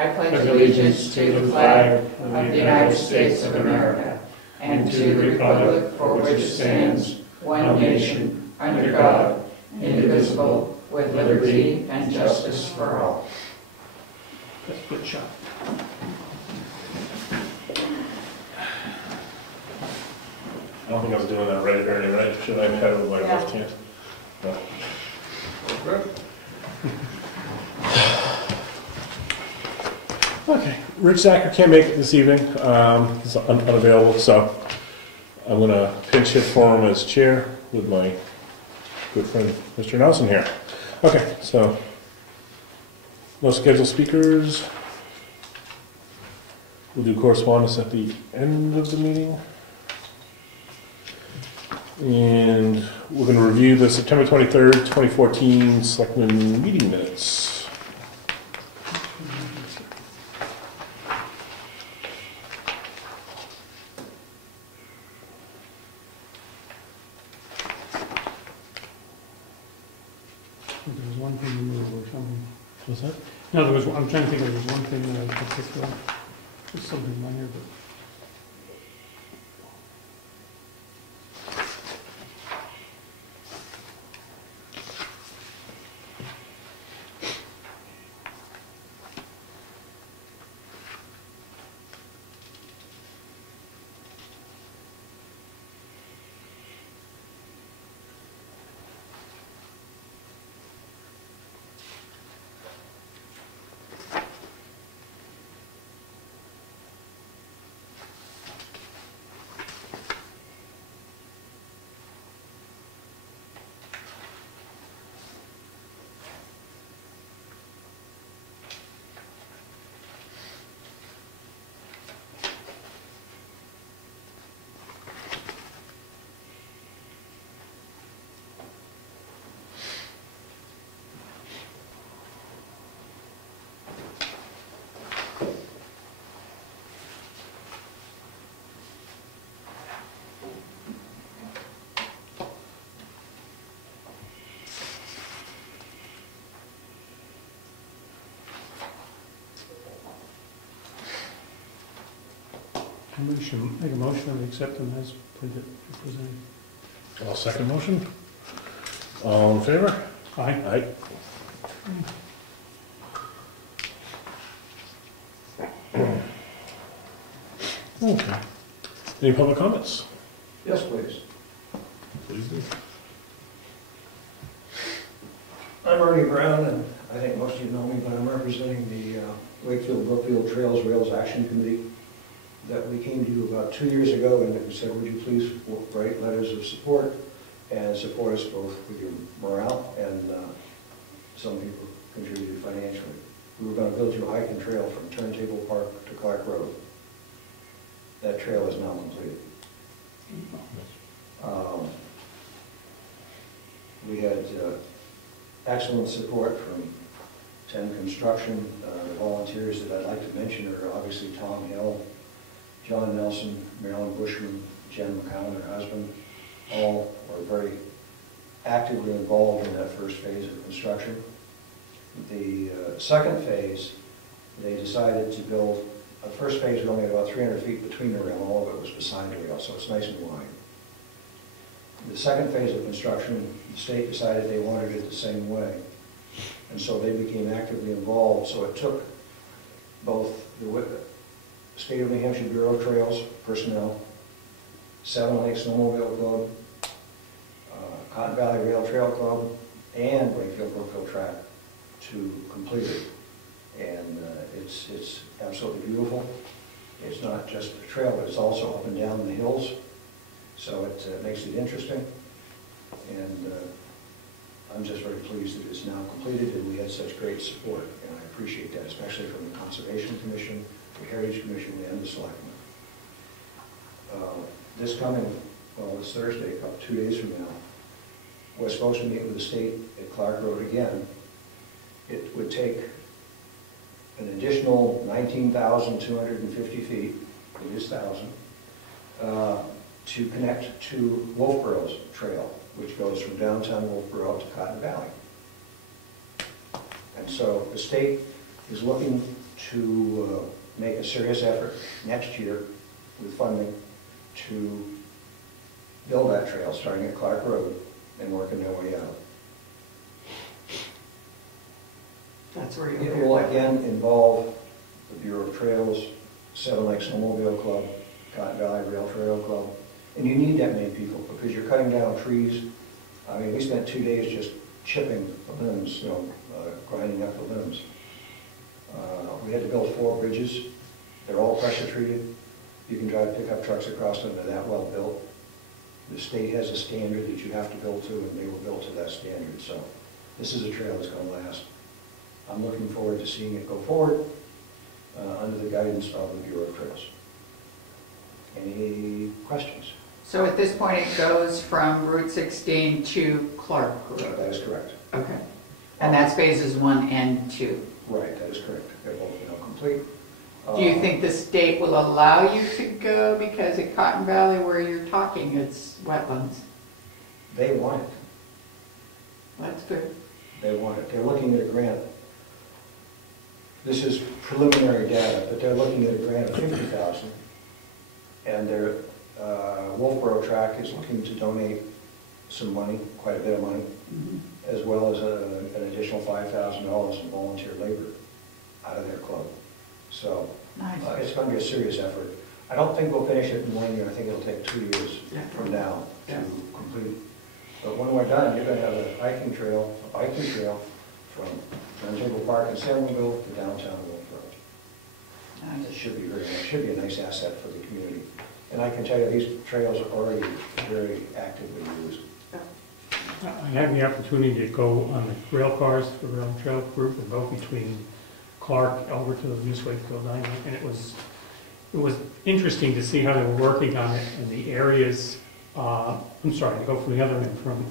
I pledge allegiance to the flag of the United States of America and to the republic for which it stands, one nation, under God, indivisible, with liberty and justice for all. That's a good shot. I don't think I was doing that right, Ernie, right? Should I have it with my left hand? No. Okay, Rich Zacher can't make it this evening. He's unavailable, so I'm going to pinch hit for him as chair with my good friend Mr. Nelson here. Okay, so no scheduled speakers. We'll do correspondence at the end of the meeting. And we're going to review the September 23rd, 2014 Selectmen meeting minutes. There was one thing removed or something. What's that? No, there was. I'm trying to think. There was one thing that I particular. There's something minor, but. We should make a motion and accept them as printed, presented. I'll second motion. All in favor? Aye. Aye. Okay. Any public comments? Yes, please. Please do. I'm Ernie Brown, and I think most of you know me, but I'm representing the Wakefield Brookfield Trails Rails Action Committee that we came to you about 2 years ago, and we said, would you please write letters of support and support us both with your morale, and some people contributed financially. We were going to build you a hiking trail from Turntable Park to Clark Road. That trail is now completed. We had excellent support from 10 Construction. The volunteers that I'd like to mention are obviously Tom Hill, John Nelson, Marilyn Bushman, Jen McCown, her husband, all were very actively involved in that first phase of construction. The second phase, they decided to build, the first phase was only about 300 feet between the rail, all of it was beside the rail, so it's nice and wide. The second phase of construction, the state decided they wanted it the same way, and so they became actively involved, so it took both the State of New Hampshire Bureau of Trails personnel, Seven Lakes Snowmobile Club, Cotton Valley Rail Trail Club, and Wakefield Brookfield Track to complete it. And it's absolutely beautiful. It's not just a trail, but it's also up and down the hills, so it makes it interesting. And I'm just very pleased that it's now completed, and we had such great support, and I appreciate that, especially from the Conservation Commission, the Heritage Commission, and the Selectmen. This coming, well, it's Thursday, about 2 days from now, we're supposed to meet with the state at Clark Road again. It would take an additional 19,250 feet, it is 1,000, to connect to Wolfborough's trail, which goes from downtown Wolfboro to Cotton Valley. And so the state is looking to make a serious effort next year with funding to build that trail, starting at Clark Road and working their way out. That's where It will again involve the Bureau of Trails, Seven Lakes Snowmobile Club, Cotton Valley Rail Trail Club, and you need that many people because you're cutting down trees. I mean, we spent 2 days just chipping the limbs, grinding up the limbs. We had to build 4 bridges. They're all pressure treated. You can drive pickup trucks across them, they're that well built. The state has a standard that you have to build to, and they were built to that standard. So this is a trail that's going to last. I'm looking forward to seeing it go forward under the guidance of the Bureau of Trails. Any questions? So at this point, it goes from Route 16 to Clark Road? That is correct. Okay. And that's phases 1 and 2? Right, that is correct. They're both now complete. Do you think the state will allow you to go, because at Cotton Valley where you're talking, it's wetlands? They want it. That's good. They want it. They're looking at a grant. This is preliminary data, but they're looking at a grant of $50,000. And their Wolfboro track is looking to donate some money, quite a bit of money, as well as an additional $5,000 in volunteer labor out of their club. So Nice. it's going to be a serious effort. I don't think we'll finish it in 1 year. I think it'll take 2 years from now to complete. But when we're done, you're going to have a hiking trail, a biking trail from Rental Park in Samuelville to downtown Wentworth. Nice. It should be very nice. Should be a nice asset for the community. And I can tell you, these trails are already very actively used. I had the opportunity to go on the rail cars, the rail trail group, and go between Clark over to the Miss Wakefield Diner, and it was interesting to see how they were working on it in the areas. I'm sorry, to go from the other end, from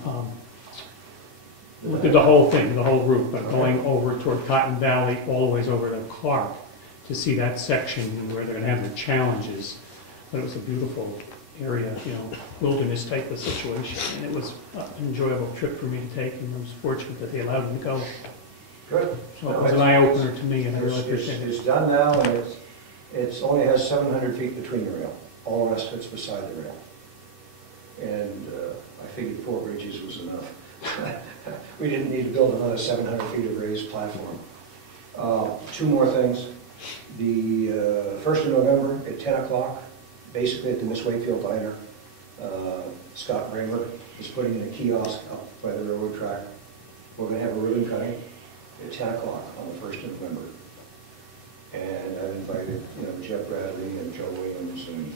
did the whole thing, the whole route, but going over toward Cotton Valley, all the ways over to Clark, to see that section where they're going to have the challenges. But it was a beautiful area, wilderness type of situation, and it was an enjoyable trip for me to take, and I was fortunate that they allowed me to go. Good. So it was an eye-opener to me, and I really appreciate it. It's done now, and it only has 700 feet between the rail. All the rest fits beside the rail. And I figured 4 bridges was enough. We didn't need to build another 700 feet of raised platform. 2 more things. The 1st of November at 10 o'clock, basically at the Miss Wakefield Diner, Scott Bramer is putting in a kiosk up by the railroad track. We're going to have a ribbon cutting at 10 o'clock on the 1st of November. And I've invited, Jeff Bradley and Joe Williams and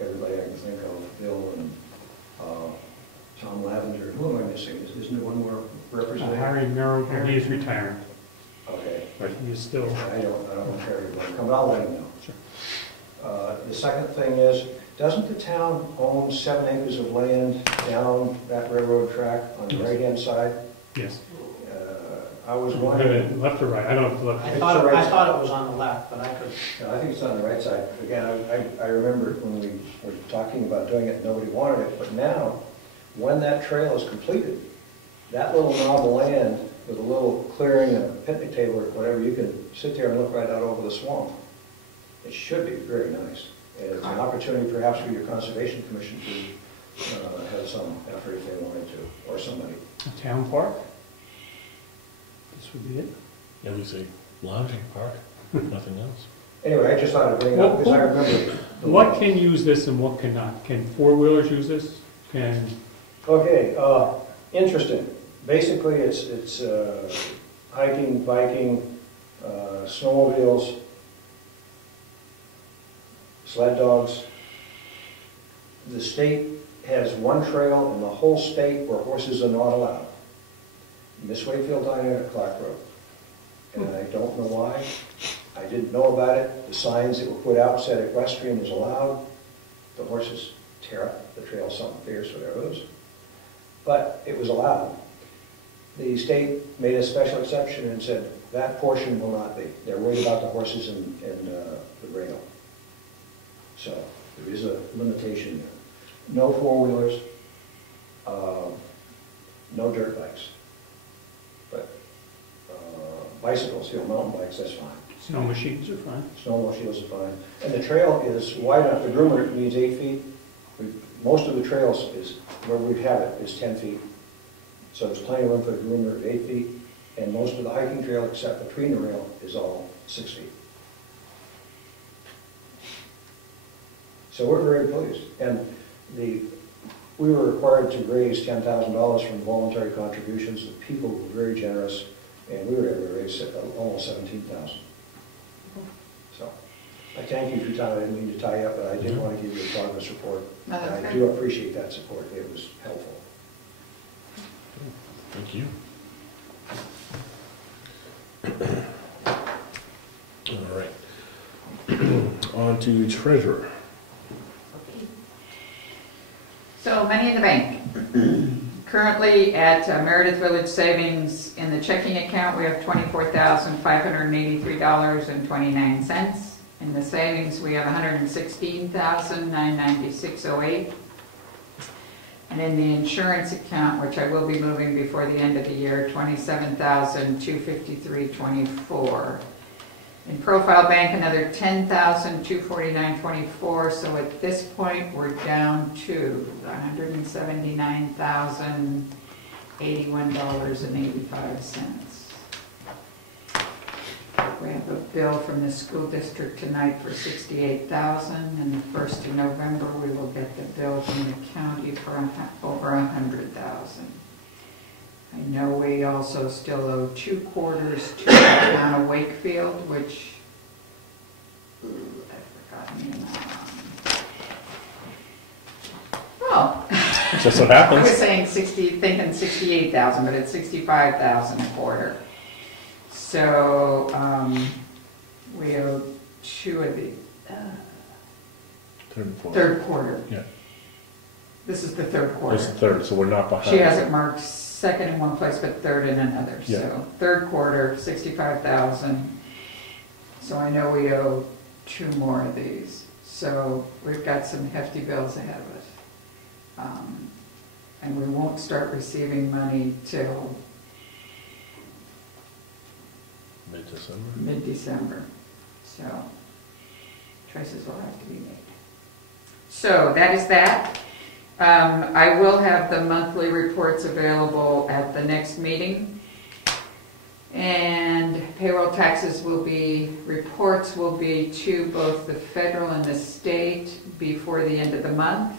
everybody I can think of, Bill and Tom Lavender. Who am I missing? Isn't there one more representative? Harry Merrill, he is retiring, Okay. but he is still. I don't know if Harry will come, but I'll let him know. Sure. The second thing is, doesn't the town own 7 acres of land down that railroad track on the right-hand side? Yes. I was wondering. Left or right? I don't look. I thought it was on the left, but I could. I think it's on the right side. Again, I remember when we were talking about doing it, nobody wanted it, but now, when that trail is completed, that little knob of land with a little clearing and a picnic table or whatever, you can sit there and look right out over the swamp. It should be very nice. And it's an opportunity perhaps for your Conservation Commission to have some effort if they wanted to, or somebody. A town park? This would be it? At least a lounging park, nothing else. Anyway, I just thought I'd bring it up because I remember. What can use this and what cannot? Can 4-wheelers use this? Okay, interesting. Basically, it's hiking, biking, snowmobiles, sled dogs. The state has 1 trail in the whole state where horses are not allowed. Miss Wakefield Diner at Clark Road. And I don't know why. I didn't know about it. The signs that were put out said equestrian is allowed. The horses tear up the trail, something fierce, whatever it is. But it was allowed. The state made a special exception and said that portion will not be. They're worried about the horses and the rail. So there is a limitation there. No 4-wheelers, no dirt bikes. But bicycles, mountain bikes, that's fine. Snow machines are fine. Snowmobile shields are fine. And the trail is wide enough, the groomer needs 8 feet. Most of the trails is, where we have it, is 10 feet. So there's plenty of room for the groomer at 8 feet. And most of the hiking trail, except between the rail, is all 6 feet. So we're very pleased. And we were required to raise $10,000 from voluntary contributions. The people were very generous, and we were able to raise almost $17,000. So I thank you for your time. I didn't mean to tie you up, but I did want to give you a progress report. No, that's And I great. do appreciate that support. It was helpful. Thank you. All right. On to treasurer. So, money in the bank. Currently at Meredith Village Savings, in the checking account, we have $24,583.29. In the savings, we have $116,996.08. And in the insurance account, which I will be moving before the end of the year, $27,253.24. In Profile Bank, another $10,249.24, so at this point, we're down to $179,081.85. We have a bill from the school district tonight for $68,000, and the 1st of November, we will get the bill from the county for over $100,000. I know we also still owe 2 quarters to the town of Wakefield, which, I've forgotten the amount. Oh. Just what I happens. was saying thinking 68,000, but it's 65,000 a quarter. So, we owe 2 of the, Third and fourth. 3rd quarter. Yeah. This is the 3rd quarter. It's the third, so we're not behind. She has it marked 2nd in one place, but 3rd in another. Yeah. So 3rd quarter, 65,000. So I know we owe 2 more of these. So we've got some hefty bills ahead of us. And we won't start receiving money till Mid-December. mid-December. So choices will have to be made. So that is that. I will have the monthly reports available at the next meeting. And payroll taxes reports will be to both the federal and the state before the end of the month.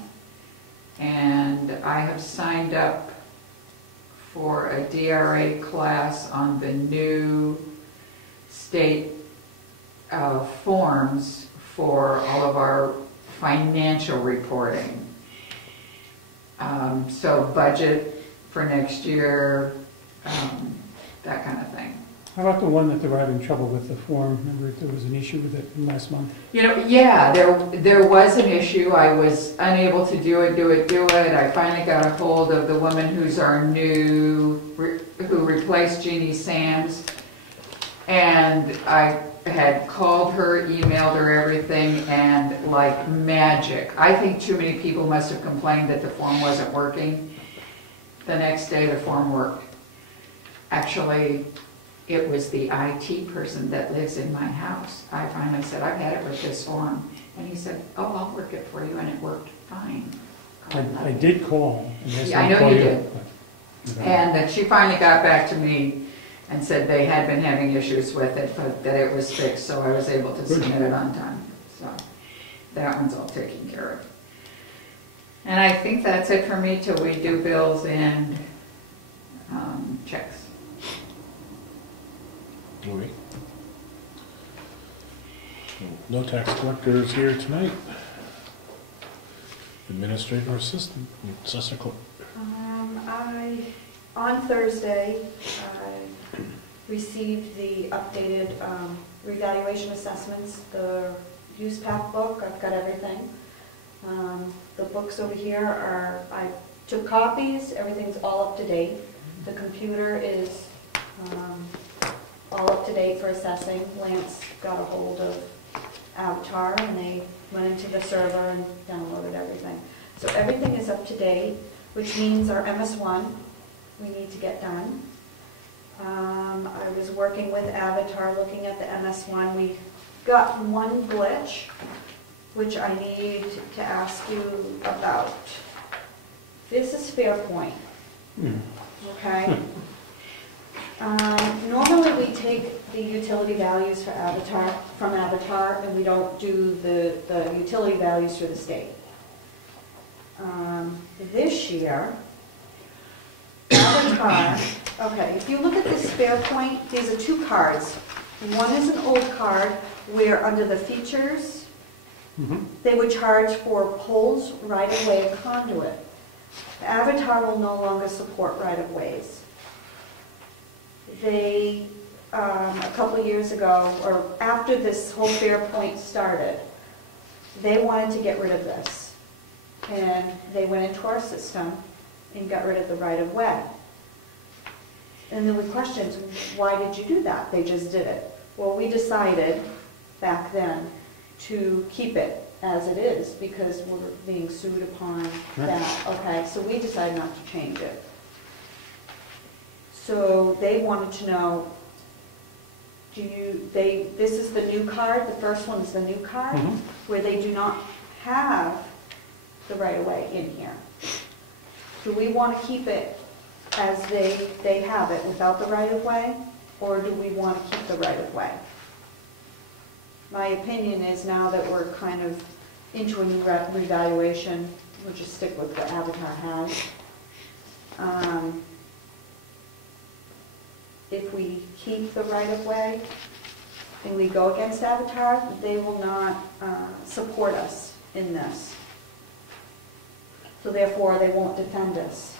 And I have signed up for a DRA class on the new state forms for all of our financial reporting. So budget for next year, that kind of thing. How about the one that they were having trouble with, the form? Remember there was an issue with it last month? You know, yeah, there was an issue. I was unable to do it. I finally got a hold of the woman who's our who replaced Jeannie Sands. And I had called her, emailed her everything, and like magic. I think too many people must have complained that the form wasn't working. The next day the form worked. Actually, it was the IT person that lives in my house. I finally said, I've had it with this form. And he said, oh, I'll work it for you, and it worked fine. I did call. Yeah, I know you did. And that she finally got back to me and said they had been having issues with it, but that it was fixed, so I was able to submit it on time. So that one's all taken care of. And I think that's it for me till we do bills and checks. Okay. No tax collectors here tonight. Administrator assistant, assessor clerk. On Thursday, I received the updated revaluation assessments, the use pack book. I've got everything. The books over here I took copies. Everything's all up to date. The computer is all up to date for assessing. Lance got a hold of Avatar and they went into the server and downloaded everything. So everything is up to date, which means our MS1 we need to get done. I was working with Avatar, looking at the MS1. We got one glitch, which I need to ask you about. This is Fairpoint, okay? Normally we take the utility values for from Avatar, and we don't do the utility values for the state. This year, Avatar, okay, if you look at this Fairpoint, these are two cards. One is an old card where under the features, they would charge for poles, right-of-way, and conduit. Avatar will no longer support right-of-ways. They, a couple of years ago, or after this whole Fairpoint started, they wanted to get rid of this. And they went into our system and got rid of the right-of-way. And there were questions, why did you do that? They just did it. Well, we decided back then to keep it as it is because we're being sued upon that. Okay, so we decided not to change it. So they wanted to know, this is the new card, the first one is the new card, where they do not have the right-of-way in here. Do we want to keep it as they have it without the right-of-way, or do we want to keep the right-of-way? My opinion is now that we're kind of into a new revaluation, we'll just stick with what Avatar has. If we keep the right-of-way and we go against Avatar, they will not support us in this. So therefore, they won't defend us.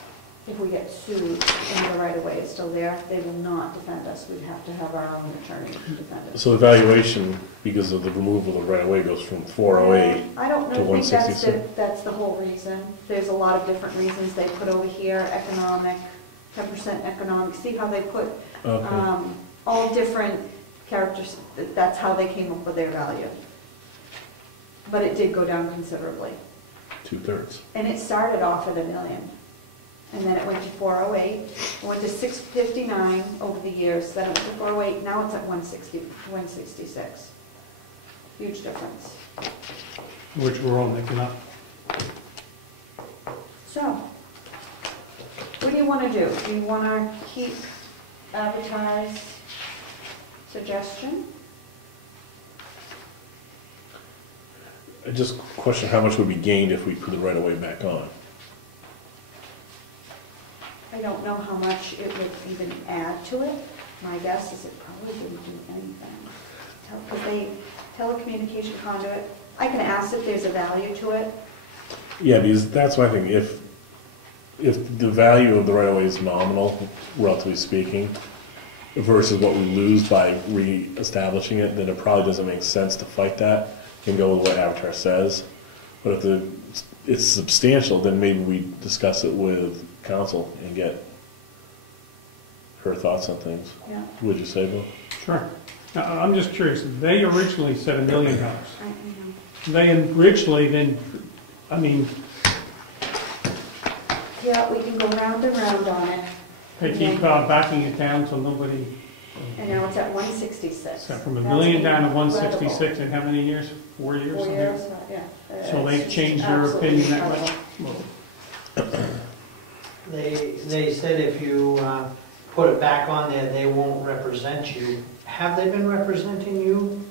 If we get sued and the right-of-way is still there, they will not defend us. We'd have to have our own attorney defend us. So the valuation, because of the removal of the right-of-way, goes from 408 I don't to think 166? that's the whole reason. There's a lot of different reasons they put over here, economic, 10% economic. See how they put all different characters, that's how they came up with their value. But it did go down considerably. 2/3. And it started off at $1 million. And then it went to 408, it went to 659 over the years, then it went to 408, now it's at 166. Huge difference. Which we're all making up. So, what do you want to do? Do you want to keep Avatar's suggestion? I just question how much would be gained if we put the right-of-way back on. I don't know how much it would even add to it. My guess is it probably wouldn't do anything. Because they, telecommunication conduit, I can ask if there's a value to it. Yeah, because that's my thing. If the value of the right-of-way is nominal, relatively speaking, versus what we lose by re-establishing it, then it probably doesn't make sense to fight that and go with what Avatar says. But if it's substantial, then maybe we discuss it with council and get her thoughts on things. Yeah. Would you say, Bill? Sure. Now, I'm just curious, they originally said $1 million. I know. They originally then, I mean, Yeah, we can go round and round on it. they keep backing it down so nobody, And now it's at 166. so from $1 That's million down to incredible. 166 in how many years? 4 years? 4 something? years, yeah. So It's they've just changed their absolutely opinion that much? incredible. Well, They said if you put it back on there, they won't represent you. Have they been representing you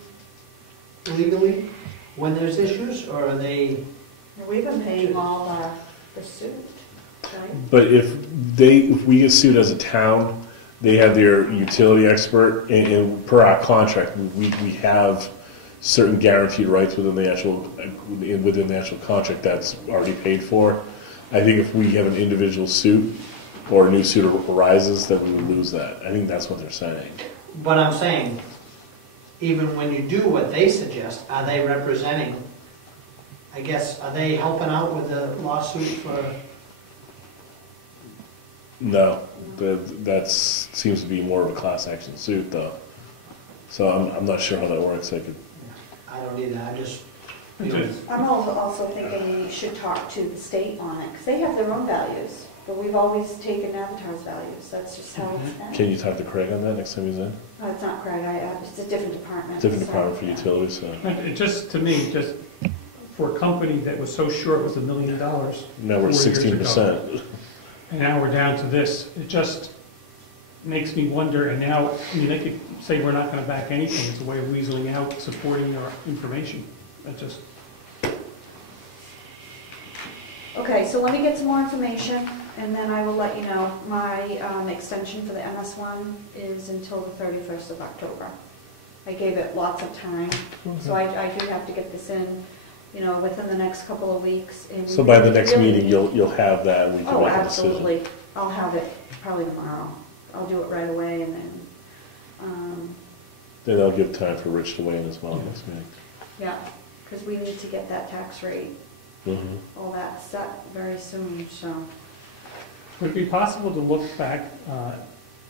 legally when there's issues, or are they? We've been paying all the suit, right? But if we get sued as a town, they have their utility expert, and per our contract, we have certain guaranteed rights within the actual contract that's already paid for. I think if we have an individual suit or a new suit arises, then we would lose that. I think that's what they're saying. But I'm saying, even when you do what they suggest, are they representing? I guess, are they helping out with the lawsuit for? No, that seems to be more of a class action suit, though. So I'm not sure how that works. I don't either. I just. You know, Okay. I'm also thinking we should talk to the state on it, because they have their own values. but we've always taken Avatar's values, that's just how it's been. Can you talk to Craig on that next time he's in? It's not Craig, it's a different department. Different so, department for yeah. utilities, so. It just, to me, just for a company that was so sure it was $1 million, Now we're at 4 years ago. 16%. And now we're down to this. It just makes me wonder, and now, I mean, they could say we're not gonna back anything. It's a way of weaseling out supporting our information. That just, Okay, so let me get some more information, and then I will let you know. My extension for the MS1 is until the 31st of October. I gave it lots of time, so I do have to get this in, you know, within the next couple of weeks. And So by the next really- meeting, you'll have that, and we can Oh, make a decision. absolutely. I'll have it probably tomorrow. I'll do it right away, and then, Then that'll give time for Rich to weigh in as well next meeting. yeah, because we need to get that tax rate, Mhm. all that set very soon, so. would it be possible to look back,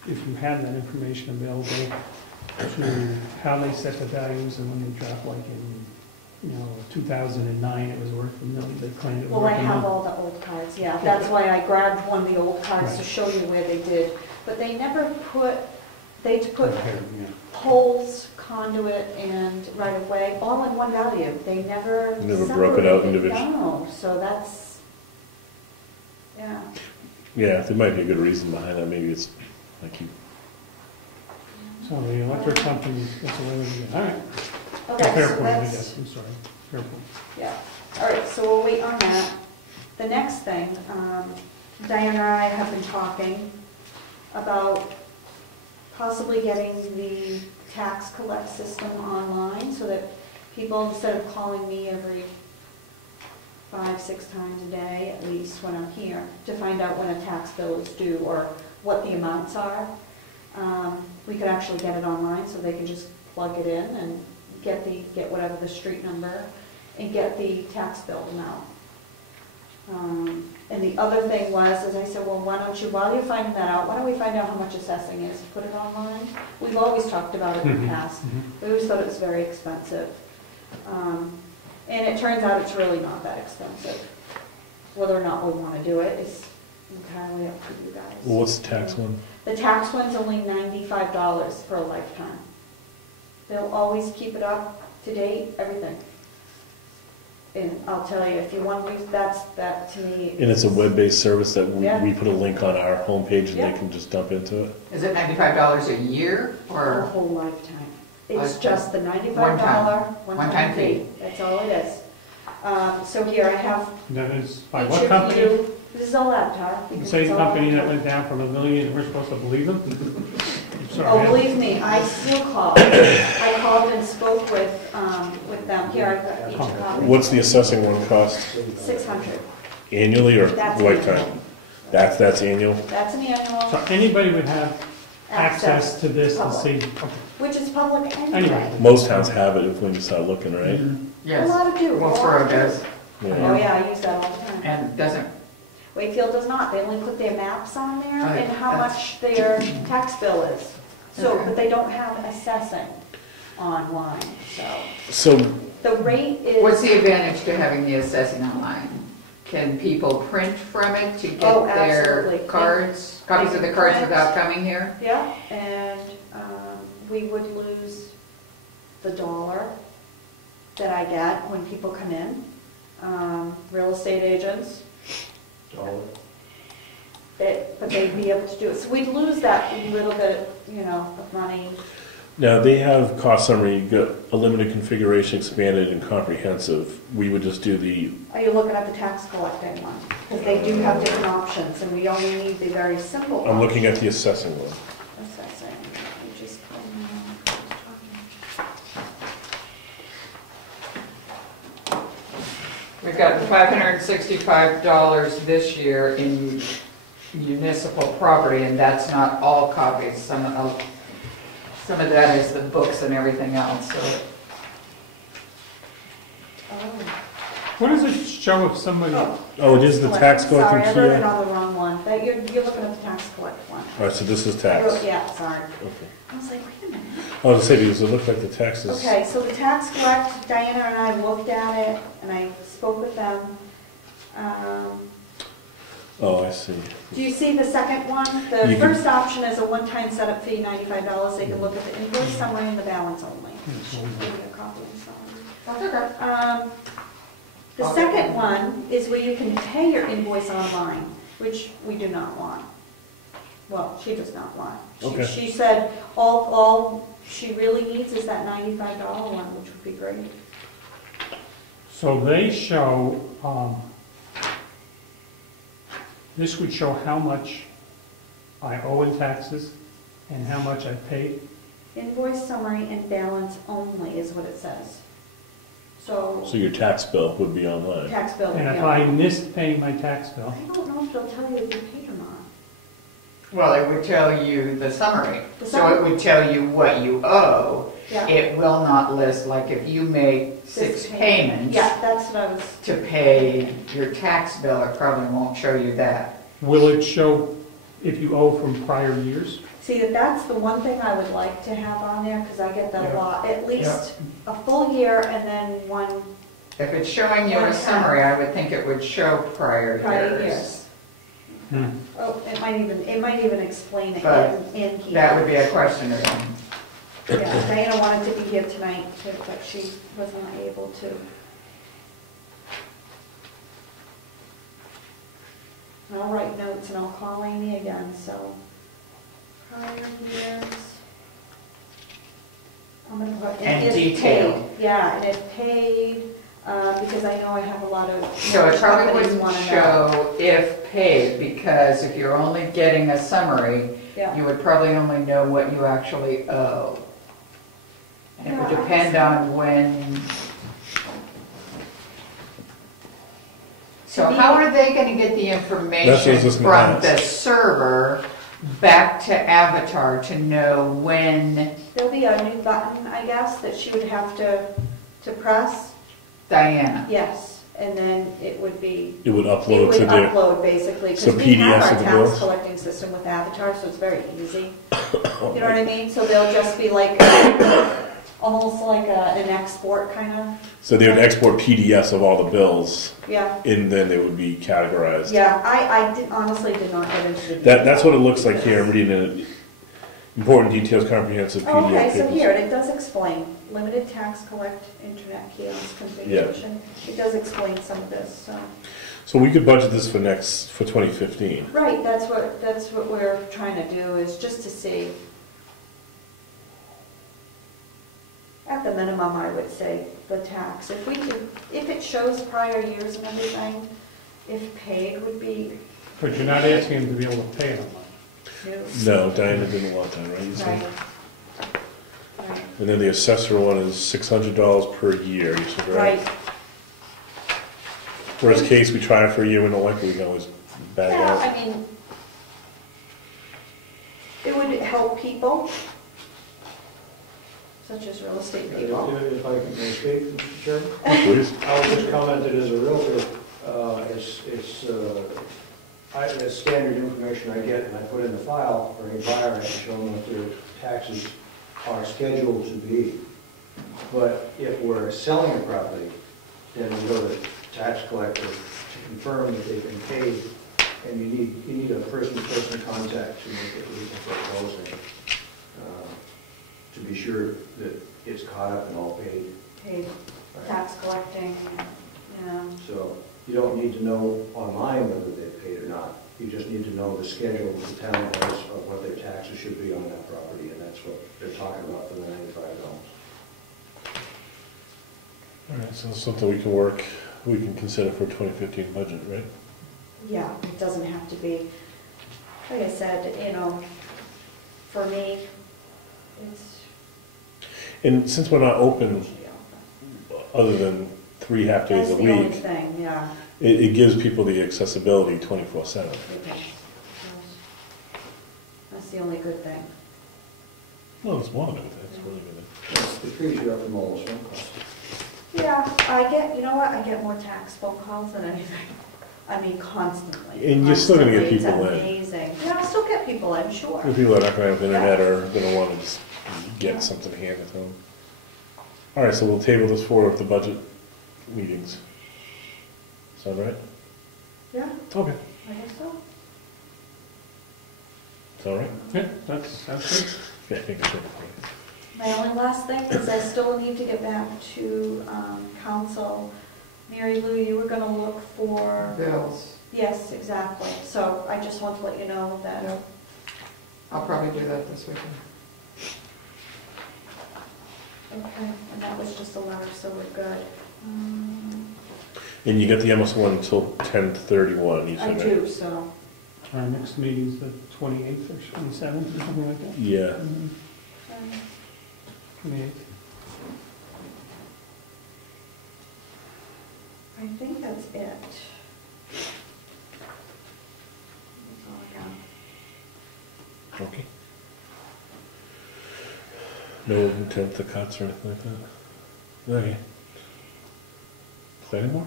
if you have that information available, to how they set the values and when they dropped, like in, 2009, it was worth $1 million, they claimed it was Well, I worth $1 have million. all the old cards, yeah. That's why I grabbed one of the old cards to Right. show you where they did. But they never put, they put Okay, yeah. poles, conduit, and right-of-way all in one value. They never Never broke it out separated. individually. No, so that's, yeah. Yeah, there might be a good reason behind that. Maybe it's like you. So the electric company, that's the way we do it. All right. Okay, Fair so point, I that's, guess, I'm sorry. Fair point. yeah. All right, so we'll wait on that. The next thing, Diana and I have been talking about possibly getting the tax collect system online so that people, instead of calling me every 5-6 times a day, at least when I'm here, to find out when a tax bill is due or what the amounts are, we could actually get it online so they can just plug it in and get whatever the street number and get the tax bill amount. And the other thing was, as I said, well, why don't you, while you're finding that out, why don't we find out how much assessing is, put it online? We've always talked about it in the past. We always thought it was very expensive. And it turns out it's really not that expensive. Whether or not we want to do it is entirely up to you guys. Well, what's the tax one? The tax one's only $95 for a lifetime. They'll always keep it up to date, everything. And I'll tell you, if you want, that to me. And it's a web-based service that Yeah. we put a link on our homepage and Yeah. they can just dump into it? Is it $95 a year For a or? whole lifetime. It's Lifetime. just the $95 One-time one-time fee. fee. That's all it is. So here I have That is, by each what of company? you. This is all Avatar. The because same it's all company that Avatar. went down from $1 million, and we're supposed to believe them? I'm sorry. Oh, believe me, I still call. I called and spoke with them. Here, I've got each copy. What's the assessing one cost? 600. Annually or That's lifetime? annual. That's annual? That's an annual So anybody would have access to this and Public. see, okay. which is public anyway. Anyway. Most towns have it when you start looking, right? A Yes. lot of do. Well, a lot Furrow of do. does, Oh, Yeah. yeah, I use that all the time. and doesn't, Wakefield does not. They only put their maps on there Right, and how that's- much their tax bill is. So, Okay. but they don't have assessing online, so. So, The rate is. what's the advantage to having the assessing online? Can people print from it to Oh, get their absolutely. cards, copies of the cards Print. without coming here? Yeah, and we would lose the dollar that I get when people come in. Real estate agents, Dollar. but they'd be able to do it. So we'd lose that little bit, of money. now they have cost summary, you got a limited configuration, expanded and comprehensive. We would just do the, Are you looking at the tax collecting one? Because they do have different options, and we only need the very simple one. I'm looking at the assessing one. Assessing. You just put We've got $565 this year in municipal property, and that's not all copies. Some of that is the books and everything else, so. What does it show if somebody, Oh, it is the tax collecting Sorry, I wrote it key? on the wrong one. You're looking at the tax collect one. All right, so this is I tax. wrote- Yeah, sorry. Okay. I was like, wait a minute. I was gonna say, because it looked like the taxes. Okay, so the tax collect, Diana and I looked at it, and I spoke with them. Oh, I see. Do you see the second one? The You can- first option is a one-time setup fee, $95. They can look at the invoice summary and the balance only. Give me a copy of the summary. The second one is where you can pay your invoice online, which we do not want. Well, she does not want. Okay. She said all she really needs is that $95 one, which would be great. So they show, this would show how much I owe in taxes and how much I paid. Invoice summary and balance only is what it says. So, So your tax bill would be online. tax bill. And if yeah. I missed paying my tax bill, I don't know if it'll tell you if you paid or not. Well, it would tell you the summary. The So summary. it would tell you what you owe. Yeah. It will not list, like if you make 6 payments Yeah, that's what I was, to pay your tax bill, it probably won't show you that. will it show if you owe from prior years? see, that's the one thing I would like to have on there, because I get that a Yeah. lot. At least a full year and then one If it's showing you a summary, I would think it would show prior prior years. years. Hmm. Oh, it might even explain it But in here. That would be a question of Yeah, Diana wanted to be here tonight, but she was not able to. And I'll write notes and I'll call Amy again, so. Prior years. I'm gonna put. And if detailed. paid. Yeah, and if paid, because I know I have a lot of. So it probably companies wouldn't wanna know. show if paid, because if you're only getting a summary, Yeah. you would probably only know what you actually owe. And it would Yeah, I depend see. on when. So To be- how are they gonna get the That's what I information was just from gonna the ask. server back to Avatar to know when There'll be a new button, I guess, that she would have to press. Diana? Yes, and then it would be. It would It upload would to their, upload basically, so because we have PDFs our of the tax bills? collecting system with Avatar, so it's very easy. You know what I mean? So they'll just be like, almost like an export kind of, so they would export PDFs of all the bills, yeah. and then they would be categorized. Yeah, honestly did not get into the. That's what it looks like here. I'm reading it. Important details, comprehensive PDF. Oh, okay, so papers. here, it does explain, limited tax collect internet kiosk configuration. It does explain some of this, so. So we could budget this for 2015. Right, that's what we're trying to do, is just to see. At the minimum, I would say, the tax. If it shows prior years and everything, if paid would be But you're not asking them to be able to pay it online. new. No, Diana didn't want that, right? You said? Right. Right. And then the assessor one is $600 per year, you said, right? Right. Worst case, we try it for a year, we don't like it, we can always back Yeah, out. I mean, it would help people, such as real estate people. If I can speak, Mr. Chairman? Please? I was just commented as a realtor, it's standard information I get and I put in the file for any buyer, I can show them what their taxes are scheduled to be. But if we're selling a property, then we go to the tax collector to confirm that they've been paid, and you need a person-to-person contact to make it legal for closing, to be sure that it's caught up and all paid. Paid tax collecting, yeah. So you don't need to know online whether they've paid or not. You just need to know the schedule the town has of what their taxes should be on that property, and that's what they're talking about for the $95. All right, so it's something we can consider for 2015 budget, right? Yeah, it doesn't have to be, like I said, for me, it's. And since we're not open other than 3 half days That's a the only week, thing, yeah. it gives people the accessibility 24/7. Okay. That's the only good thing. Well, it's one of it, that's really good. It frees you up from all those phone calls. Yeah, you know what, I get more tax phone calls than anything. I mean, constantly. And you're still gonna get Constantly. people in. It's amazing. Yeah, I'll still get people in, sure. The people that are not going to have internet are going to want to just get something handed to them. All right, so we'll table this for the budget meetings. Sound right? Yeah, Okay. I guess so. Is that all right? Yeah, that's good. Yeah, I think it's good. My only last thing is I still need to get back to council. Mary Lou, you were going to look for... Bills. Yes, exactly. So I just want to let you know that... Yep. I'll probably do that this weekend. Okay, and that was just a letter, so we're good. And you get the MS one until 10:31, you I said, right? do, so... Our next meeting's the 28th or 27th or something like that. Yeah. okay. 28th. I think that's it. That's all I got. Okay. No intent to cuts or anything like that? Okay. Planning board?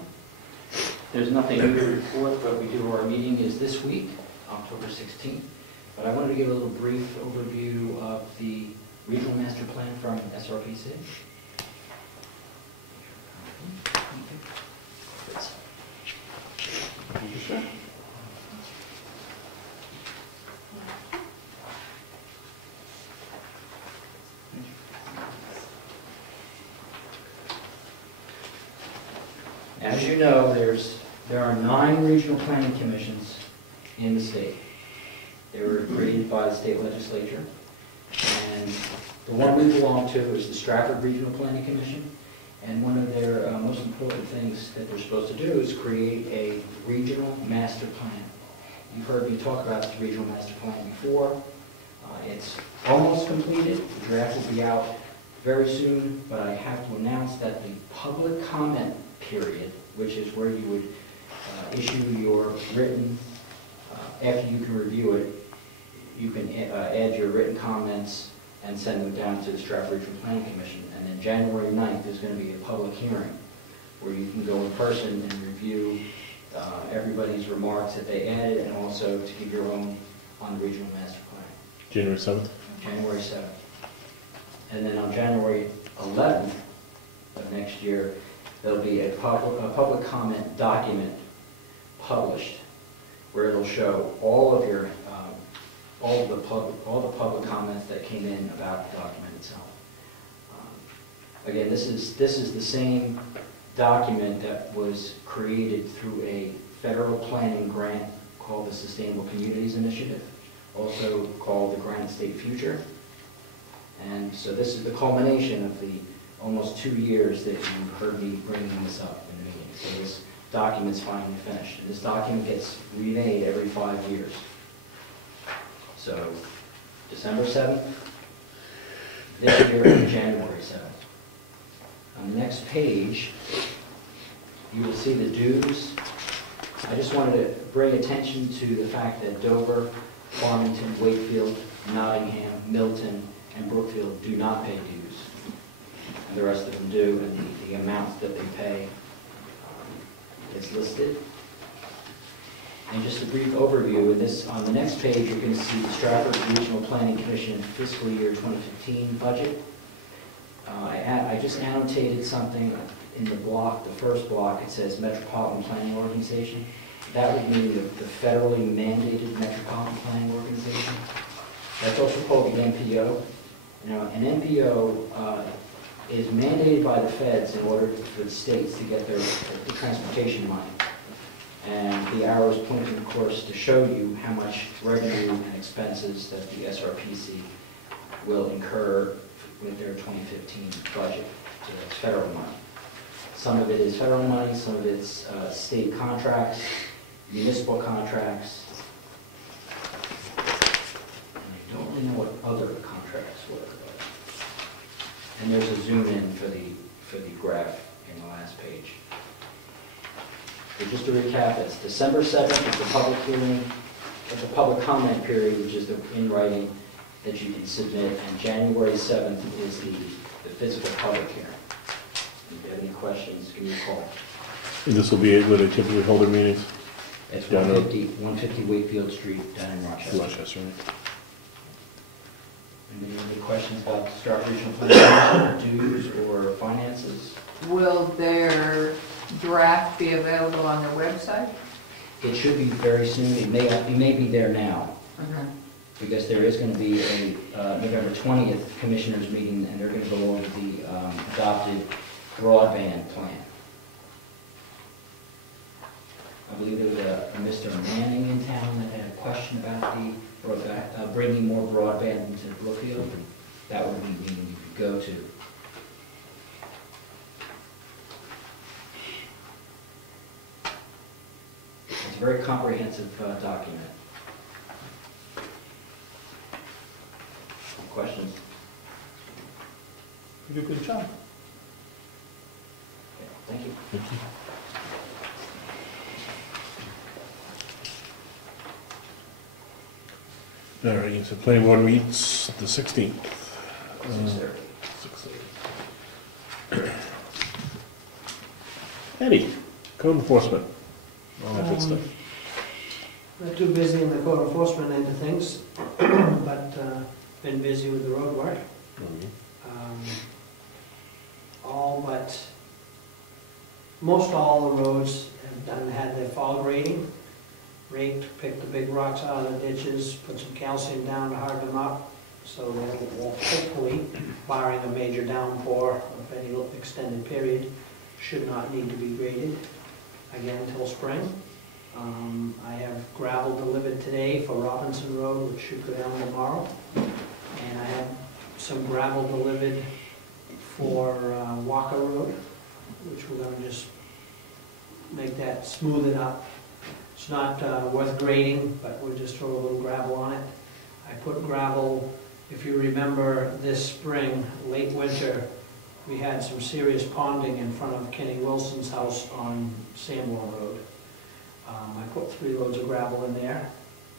There's nothing new to report, but we do, our meeting is this week, October 16th. But I wanted to give a little brief overview of the regional master plan from SRPC. As you know, there are 9 regional planning commissions in the state. They were created by the state legislature. And the one we belong to is the Stratford Regional Planning Commission. And one of their most important things that they're supposed to do is create a regional master plan. You've heard me talk about the regional master plan before. It's almost completed. The draft will be out very soon, but I have to announce that the public comment period, which is where you would issue your written, after you can review it, you can add your written comments and send them down to the Stratford Regional Planning Commission. And then January 9th, there's going to be a public hearing where you can go in person and review everybody's remarks that they added, and also to give your own on the regional master plan. January 7th? January 7th. And then on January 11th of next year, there'll be a public comment document published where it'll show all of your all the public comments that came in about the document itself. Again, this is the same document that was created through a federal planning grant called the Sustainable Communities Initiative, also called the Granite State Future. And so this is the culmination of the almost 2 years that you've heard me bringing this up in the meeting. So this document's finally finished. And this document gets remade every 5 years. So December 7th, this year, and January 7th. On the next page, you will see the dues. I just wanted to bring attention to the fact that Dover, Farmington, Wakefield, Nottingham, Milton, and Brookfield do not pay dues. And the rest of them do, and the amounts that they pay is listed. And just a brief overview, of this, on the next page, you're going to see the Stratford Regional Planning Commission fiscal year 2015 budget. I just annotated something in the block, the first block. It says Metropolitan Planning Organization. That would mean the federally mandated Metropolitan Planning Organization. That's also called the MPO. An MPO is mandated by the feds in order for the states to get their transportation money. And the arrow is pointing, of course, to show you how much revenue and expenses that the SRPC will incur with their 2015 budget. So that's federal money. Some of it is federal money, some of it's state contracts, municipal contracts. And I don't really know what other contracts were. And there's a zoom in for the graph in the last page. So just to recap, it's December 7th is the public hearing, the public comment period, which is the in writing that you can submit, and January 7th is the physical public hearing. If you have any questions, give me a call. And this will be where they typically hold their meetings? It's Down 150 Wakefield Street down in Rochester. Rochester, right? Any other questions about the Stratford Regional Planning Commission, dues or finances? Will their draft be available on their website? It should be very soon. It may be there now, Okay. because there is going to be a November 20th Commissioners meeting, and they're going to go over the adopted broadband plan. I believe there was a Mr. Manning in town that had a question about the bringing more broadband into Brookfield, and that would be a meeting you could go to. It's a very comprehensive document. Questions? You do a good job. Okay, thank you. Thank you. All right, so planning board meets the 16th. 6:30. 6:30. Eddie, code enforcement. All that good stuff. Not too busy in the code enforcement end of things, but been busy with the road work. Most all the roads have had their fall grading. Raked, picked the big rocks out of the ditches, put some calcium down to harden them up, so they will hopefully, barring a major downpour of any extended period, should not need to be graded again until spring. I have gravel delivered today for Robinson Road, which should go down tomorrow. And I have some gravel delivered for Walker Road, which we're gonna just make that, smooth it up. It's not worth grading, but we'll just throw a little gravel on it. I put gravel, if you remember this spring, late winter, we had some serious ponding in front of Kenny Wilson's house on Sandwell Road. I put 3 loads of gravel in there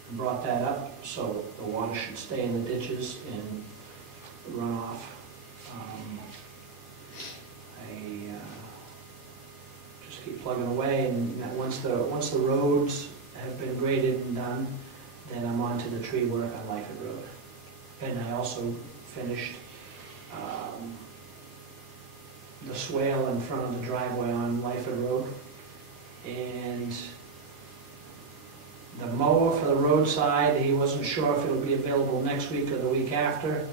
and brought that up, so the water should stay in the ditches and run off. I just keep plugging away, and once the roads have been graded and done, then I'm on to the tree work on Lyford Road. And I also finished the swale in front of the driveway on Lyford Road. And the mower for the roadside, he wasn't sure if it'll be available next week or the week after.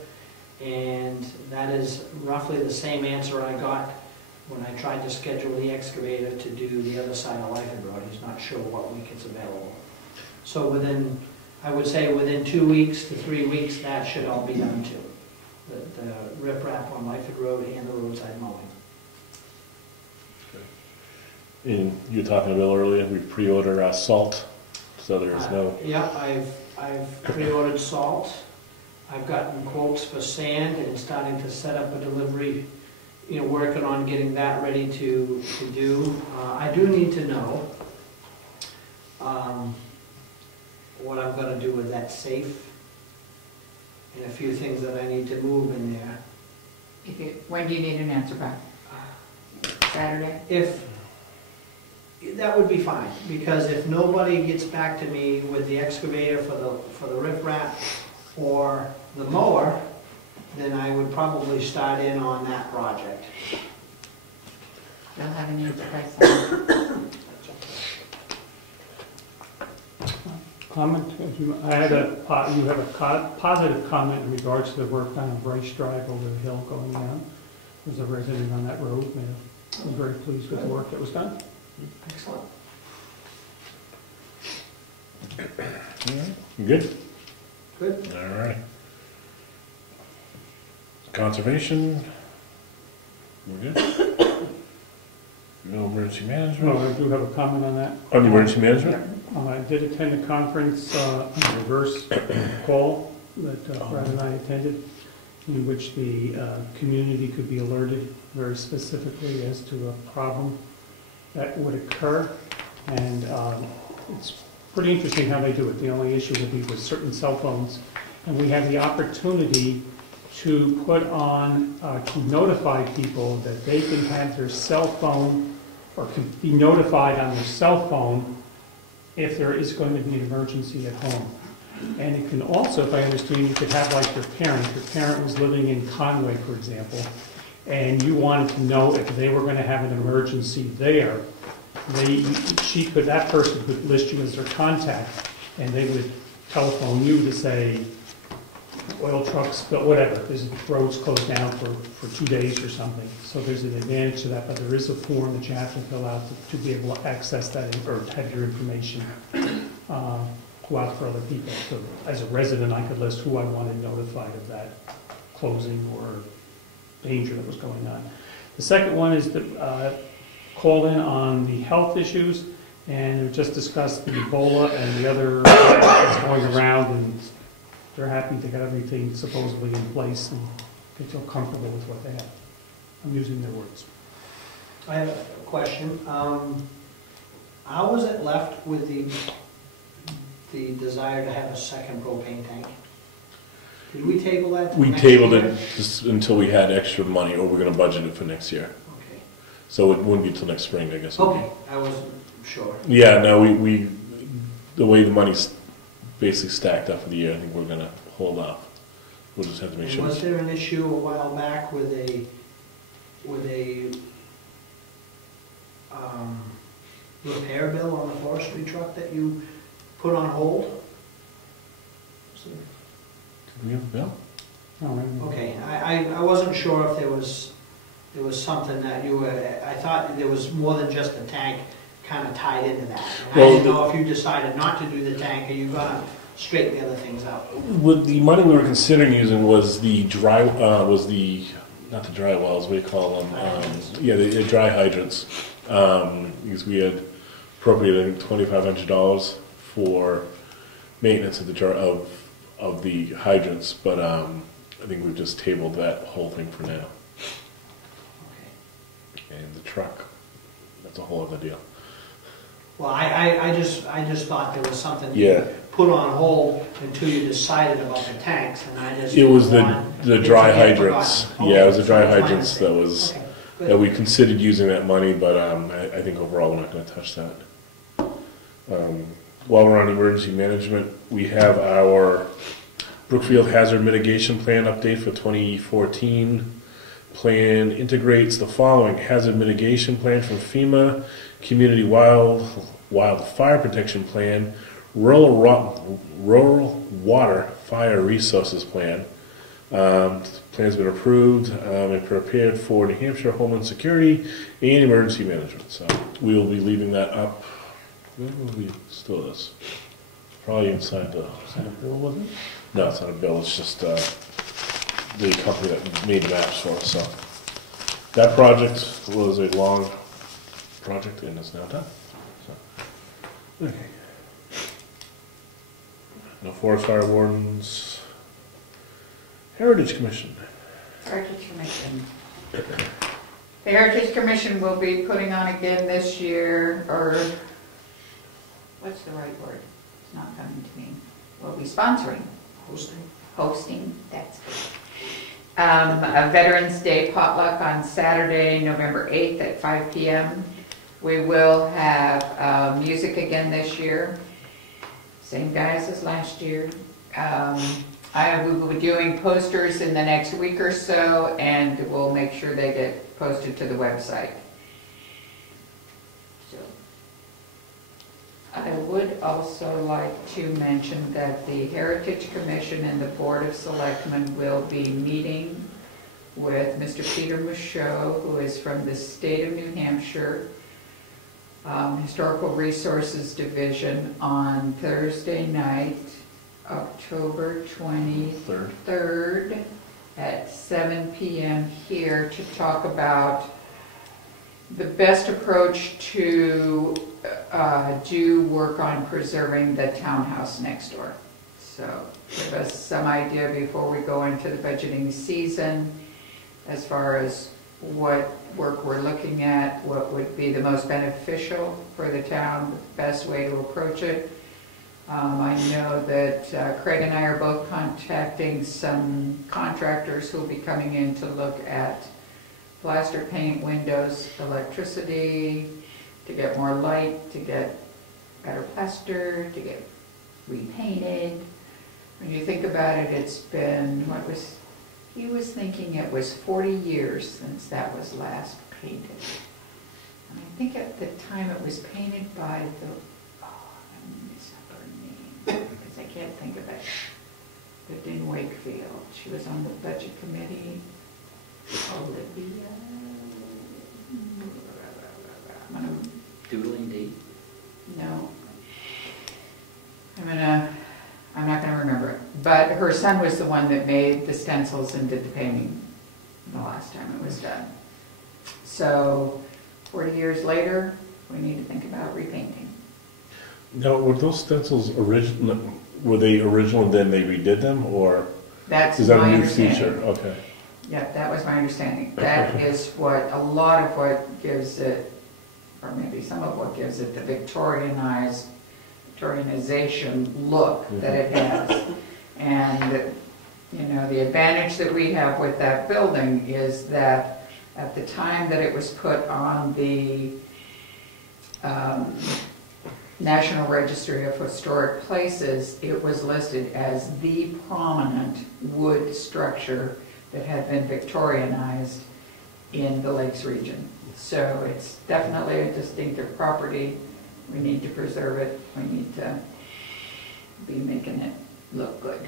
And that is roughly the same answer I got when I tried to schedule the excavator to do the other side of Lyford Road. He's not sure what week it's available. So within, I would say within 2 weeks to 3 weeks, that should all be done too. The riprap on Lyford Road and the roadside mowing. And you were talking about earlier, we pre-order salt, so there's no... Yeah, I've pre-ordered salt. I've gotten quotes for sand and starting to set up a delivery, working on getting that ready to do. I do need to know what I'm going to do with that safe and a few things that I need to move in there. When do you need an answer back? Saturday? That would be fine, because if nobody gets back to me with the excavator for the riprap or the mower, then I would probably start in on that project. They'll have an answer by Saturday. Comment? You have a positive comment in regards to the work done on Bryce Drive over the hill going down. There's a resident on that road. I'm very pleased with the work that was done. Excellent. All right. You good? Good. All right. Conservation, we're good? No emergency management? No, I do have a comment on that. On the emergency management? I did attend a conference, a reverse call that Brad and I attended, in which the community could be alerted very specifically as to a problem that would occur. And it's pretty interesting how they do it. The only issue will be with certain cell phones. And we have the opportunity to put on, to notify people that they can have their cell phone, or can be notified on their cell phone if there is going to be an emergency at home. And it can also, if I understand, you could have like your parent was living in Conway, for example, and you wanted to know if they were going to have an emergency there, that person could list you as their contact, and they would telephone you to say, oil trucks, but whatever, there's roads closed down for 2 days or something. So there's an advantage to that, but there is a form that you have to fill out to be able to access that, or have your information go out for other people. So as a resident, I could list who I wanted notified of that closing or danger that was going on. The second one is to call in on the health issues, and we just discussed the Ebola and the other that's going around, and they're happy to get everything supposedly in place and they feel comfortable with what they have. I'm using their words. I have a question. How was it left with the desire to have a second propane tank? Did we table that? We tabled it just until we had extra money, or we're gonna budget it for next year. Okay. So it wouldn't be till next spring, I guess. Okay, I wasn't sure. Yeah, no, we the way the money's basically stacked up for the year, I think we're gonna hold off. We'll just have to make And sure. was there an issue a while back with a repair bill on the forestry truck that you put on hold? Did we have a bill? Okay, I wasn't sure if there was something that you were, I thought there was more than just the tank kind of tied into that. And I didn't know if you decided not to do the tank, are you gonna straighten the other things out? With the money we were considering using was the dry, not the dry wells, what do you call them? Yeah, the dry hydrants. Because we had appropriated $2,500 for maintenance of the hydrants, but I think we've just tabled that whole thing for now. Okay. And the truck, that's a whole other deal. Well, I just thought there was something Yeah. you put on hold until you decided about the tanks, and I just. It was the wanted dry it to get hydrants. forgotten. Yeah, it was the Okay, dry so that's my hydrants that mistake. was, Okay, that good. we considered using that money, but I think overall we're not gonna touch that. While we're on emergency management, we have our Brookfield Hazard Mitigation Plan update for 2014. Plan integrates the following: hazard mitigation plan from FEMA, community wildfire protection plan, rural water fire resources plan. The plan's been approved and prepared for New Hampshire Homeland Security and emergency management. So we will be leaving that up. Where will we store this? Probably inside the. Is that a bill with it? No, it's not a bill. It's just the company that made the maps for us. So that project was a long project and it's now done. So, okay. No forest fire wardens. Heritage Commission. Heritage Commission. The Heritage Commission will be putting on again this year, or what's the right word? It's not coming to me. We'll be sponsoring. Hosting, that's good. A Veterans Day potluck on Saturday, November 8th at 5 p.m. We will have music again this year. Same guys as last year. We will be doing posters in the next week or so, and we'll make sure they get posted to the website. So, I would also like to mention that the Heritage Commission and the Board of Selectmen will be meeting with Mr. Peter Michaud, who is from the state of New Hampshire, Historical Resources Division, on Thursday night, October 23rd at 7 p.m. here to talk about the best approach to do work on preserving the townhouse next door. So give us some idea before we go into the budgeting season as far as what work we're looking at, what would be the most beneficial for the town, the best way to approach it. I know that Craig and I are both contacting some contractors who will be coming in to look at plaster paint, windows, electricity, to get more light, to get better plaster, to get repainted. When you think about it, it's been, he was thinking it was 40 years since that was last painted. I think at the time it was painted by the, oh, I miss her name, because I can't think of it. Lived in Wakefield. She was on the budget committee. Olivia. I'm gonna, Doodling D. no. I'm not gonna remember it. But her son was the one that made the stencils and did the painting the last time it was done. So 40 years later, we need to think about repainting. Now, were those stencils original? Were they original and then they redid them, or That's is that my a new understanding. feature? Okay. Yeah, that was my understanding. That is what, a lot of what gives it, or maybe some of what gives it the Victorianization look that it has. And, you know, the advantage that we have with that building is that at the time that it was put on the National Registry of Historic Places, it was listed as the prominent wood structure that had been Victorianized in the Lakes region. So it's definitely a distinctive property. We need to preserve it. We need to be making it look good.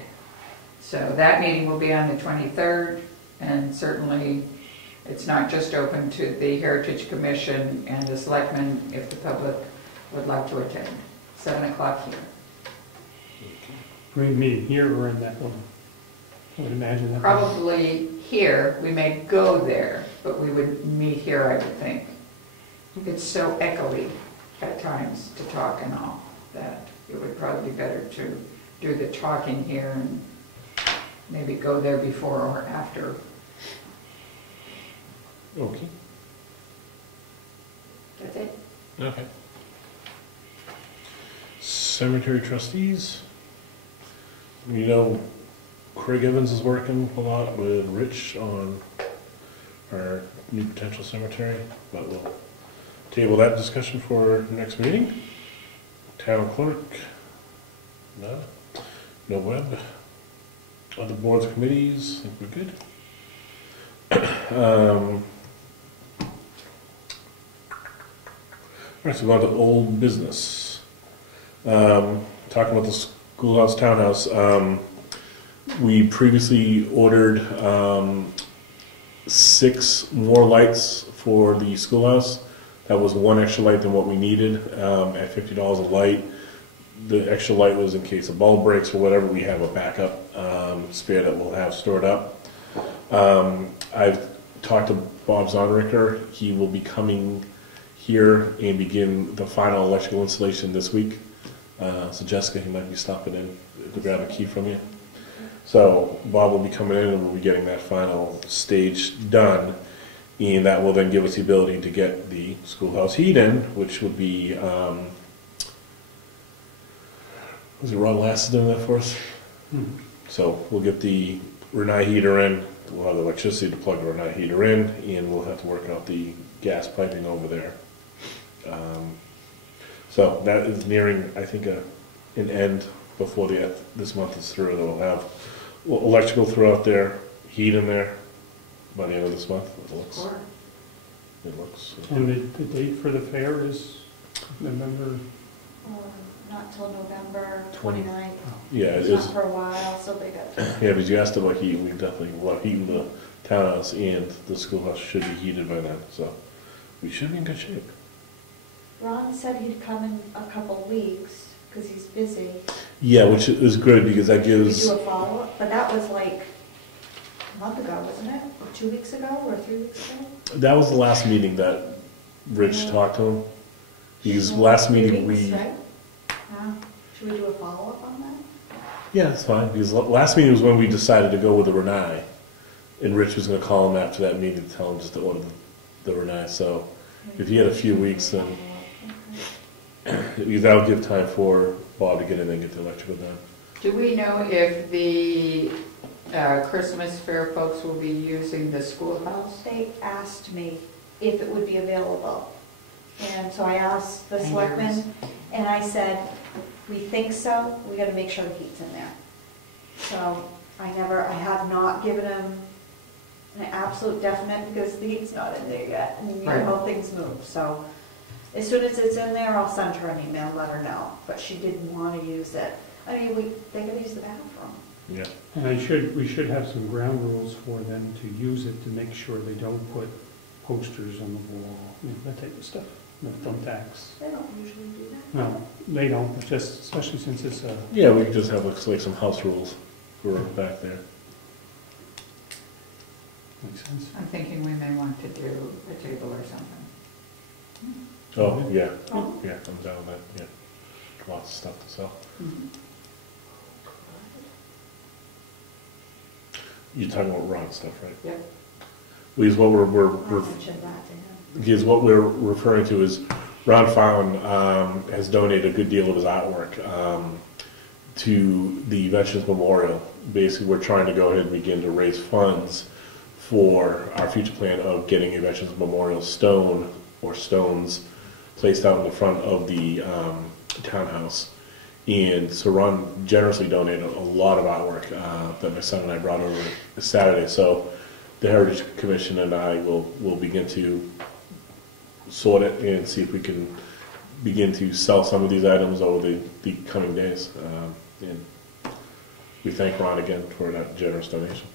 So that meeting will be on the 23rd, and certainly it's not just open to the Heritage Commission and the Selectmen if the public would like to attend. 7 o'clock here. We meet here or in that building? I would imagine that. Probably here, we may go there, but we would meet here, I would think. It's so echoey at times to talk and all, that it would probably be better to do the talking here and maybe go there before or after. Okay. That's it. Okay. Cemetery trustees. You know, Craig Evans is working a lot with Rich on our new potential cemetery, but we'll table that discussion for next meeting. Town clerk, no. No web. Other boards, committees, I think we're good. All right, so we're on to old business. Talking about the schoolhouse townhouse, we previously ordered 6 more lights for the schoolhouse. That was 1 extra light than what we needed at $50 a light. The extra light was in case a bulb breaks or whatever. We have a backup spare that we'll have stored up. I've talked to Bob Zonricker. He will be coming here and begin the final electrical installation this week. So Jessica, he might be stopping in to grab a key from you. So Bob will be coming in and we'll be getting that final stage done. And that will then give us the ability to get the schoolhouse heat in, which would be, was it Ron Lass doing that for us? Hmm. So we'll get the Renai heater in, we'll have the electricity to plug the Renai heater in, and we'll have to work out the gas piping over there. So that is nearing, I think, an end before this month is through. We'll have electrical throughout there, heat in there by the end of this month. It looks. And the date for the fair is November? Not till November 29th. Yeah, it It's is. not for a while, so they got to. Yeah, because you asked about heat, we definitely will have heat in the townhouse, and the schoolhouse should be heated by then, so we should be in good shape. Ron said he'd come in a couple weeks, because he's busy. Yeah, which is good, because that We gives, do a follow-up, but that was like a month ago, wasn't it? Or 2 weeks ago, or 3 weeks ago? that was the last meeting that Rich Yeah. talked to him. Because So, last 3 meeting weeks, we, right? Should we do a follow-up on that? yeah, it's fine, because last meeting was when we decided to go with the Renai, and Rich was gonna call him after that meeting to tell him just to order the Renai, so if he had a few weeks, then Okay. that'll give time for Bob to get in and get the electrical done. Do we know if the Christmas fair folks will be using the schoolhouse? They asked me if it would be available. And so I asked the And selectmen, and I said, we think so, we gotta make sure the heat's in there. So I have not given them an absolute definite because the heat's not in there yet, and you know Right. how things move, so As soon as it's in there, I'll send her an email, let her know, but she didn't want to use it. I mean, they could use the bathroom. Yeah. And we should have some ground rules for them to use it to make sure they don't put posters on the wall, that type of stuff, no thumbtacks. They don't usually do that. No, they don't, but just, especially since it's a, Yeah, we could just have like some house rules for back there. makes sense. I'm thinking we may want to do a table or something. Oh, yeah, Oh. yeah, I'm down with that, yeah. Lots of stuff to sell. Mhm. You're talking about Ron stuff, right? Yep. Because what I mentioned that to him. because what we're referring to is Ron Fallon has donated a good deal of his artwork to the Veterans Memorial. Basically, we're trying to go ahead and begin to raise funds for our future plan of getting a Veterans Memorial stone or stones placed out in the front of the townhouse. And so Ron generously donated a lot of artwork that my son and I brought over this Saturday. So the Heritage Commission and I will begin to sort it and see if we can begin to sell some of these items over the coming days. And we thank Ron again for that generous donation.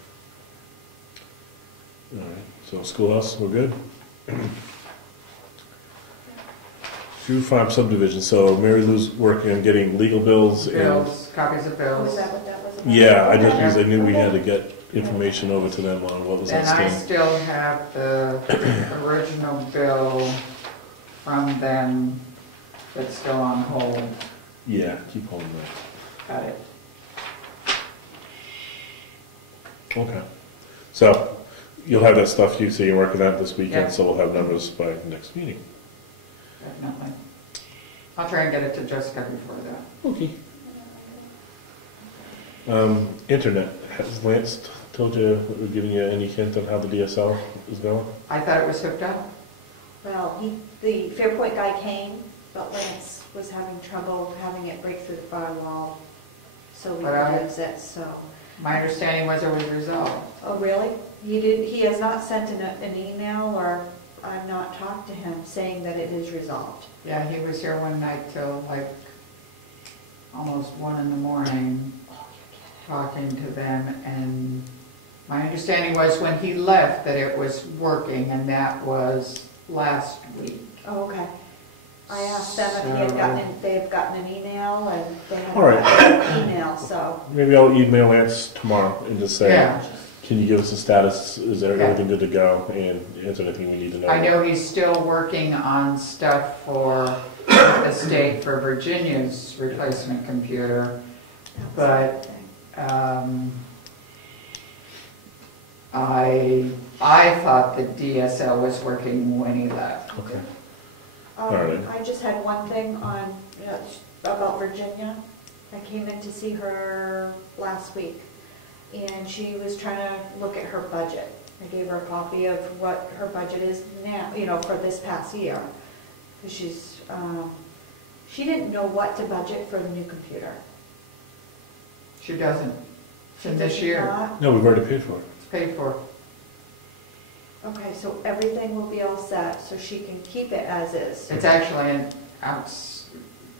All right, so schoolhouse, we're good. Drew Farm subdivision. So Mary Lou's working on getting legal bills. Bills, copies of Was bills. that what that was about? Yeah, I just Okay. because I knew we had to Okay. get information over to them on what was And I outstanding. still have the original bill from them that's still on hold. Yeah, keep holding that. Got it. Okay. So you'll have that stuff you say you're working on this weekend, Yeah. so we'll have numbers by the next meeting. Definitely. I'll try and get it to Jessica before that. Okay. Internet. Has Lance told you, giving you any hint on how the DSL is going? I thought it was hooked up. Well, the Fairpoint guy came, but Lance was having trouble having it break through the firewall, so we But could use it, so. My understanding was it was resolved. Oh, really? He has not sent an email, or I've not talked to him saying that it is resolved. Yeah, he was here one night till like almost 1 in the morning talking to them, and my understanding was when he left that it was working, and that was last week. Oh, okay. I asked them if they've gotten an email, and they All right. haven't gotten an email, so. Maybe I'll email Lance tomorrow and just say, Yeah, can you give us a status? Is there Yeah. everything good to go? And answer anything we need to know. I know he's still working on stuff for the state for Virginia's replacement computer. But I thought the DSL was working when he left. Okay. All right. I just had one thing on, about Virginia. I came in to see her last week, and she was trying to look at her budget. I gave her a copy of what her budget is now, for this past year. Because she didn't know what to budget for the new computer. She doesn't. It's in this Does year. not? No, we've already paid for it. It's paid for. Okay, so everything will be all set, so she can keep it as is. It's actually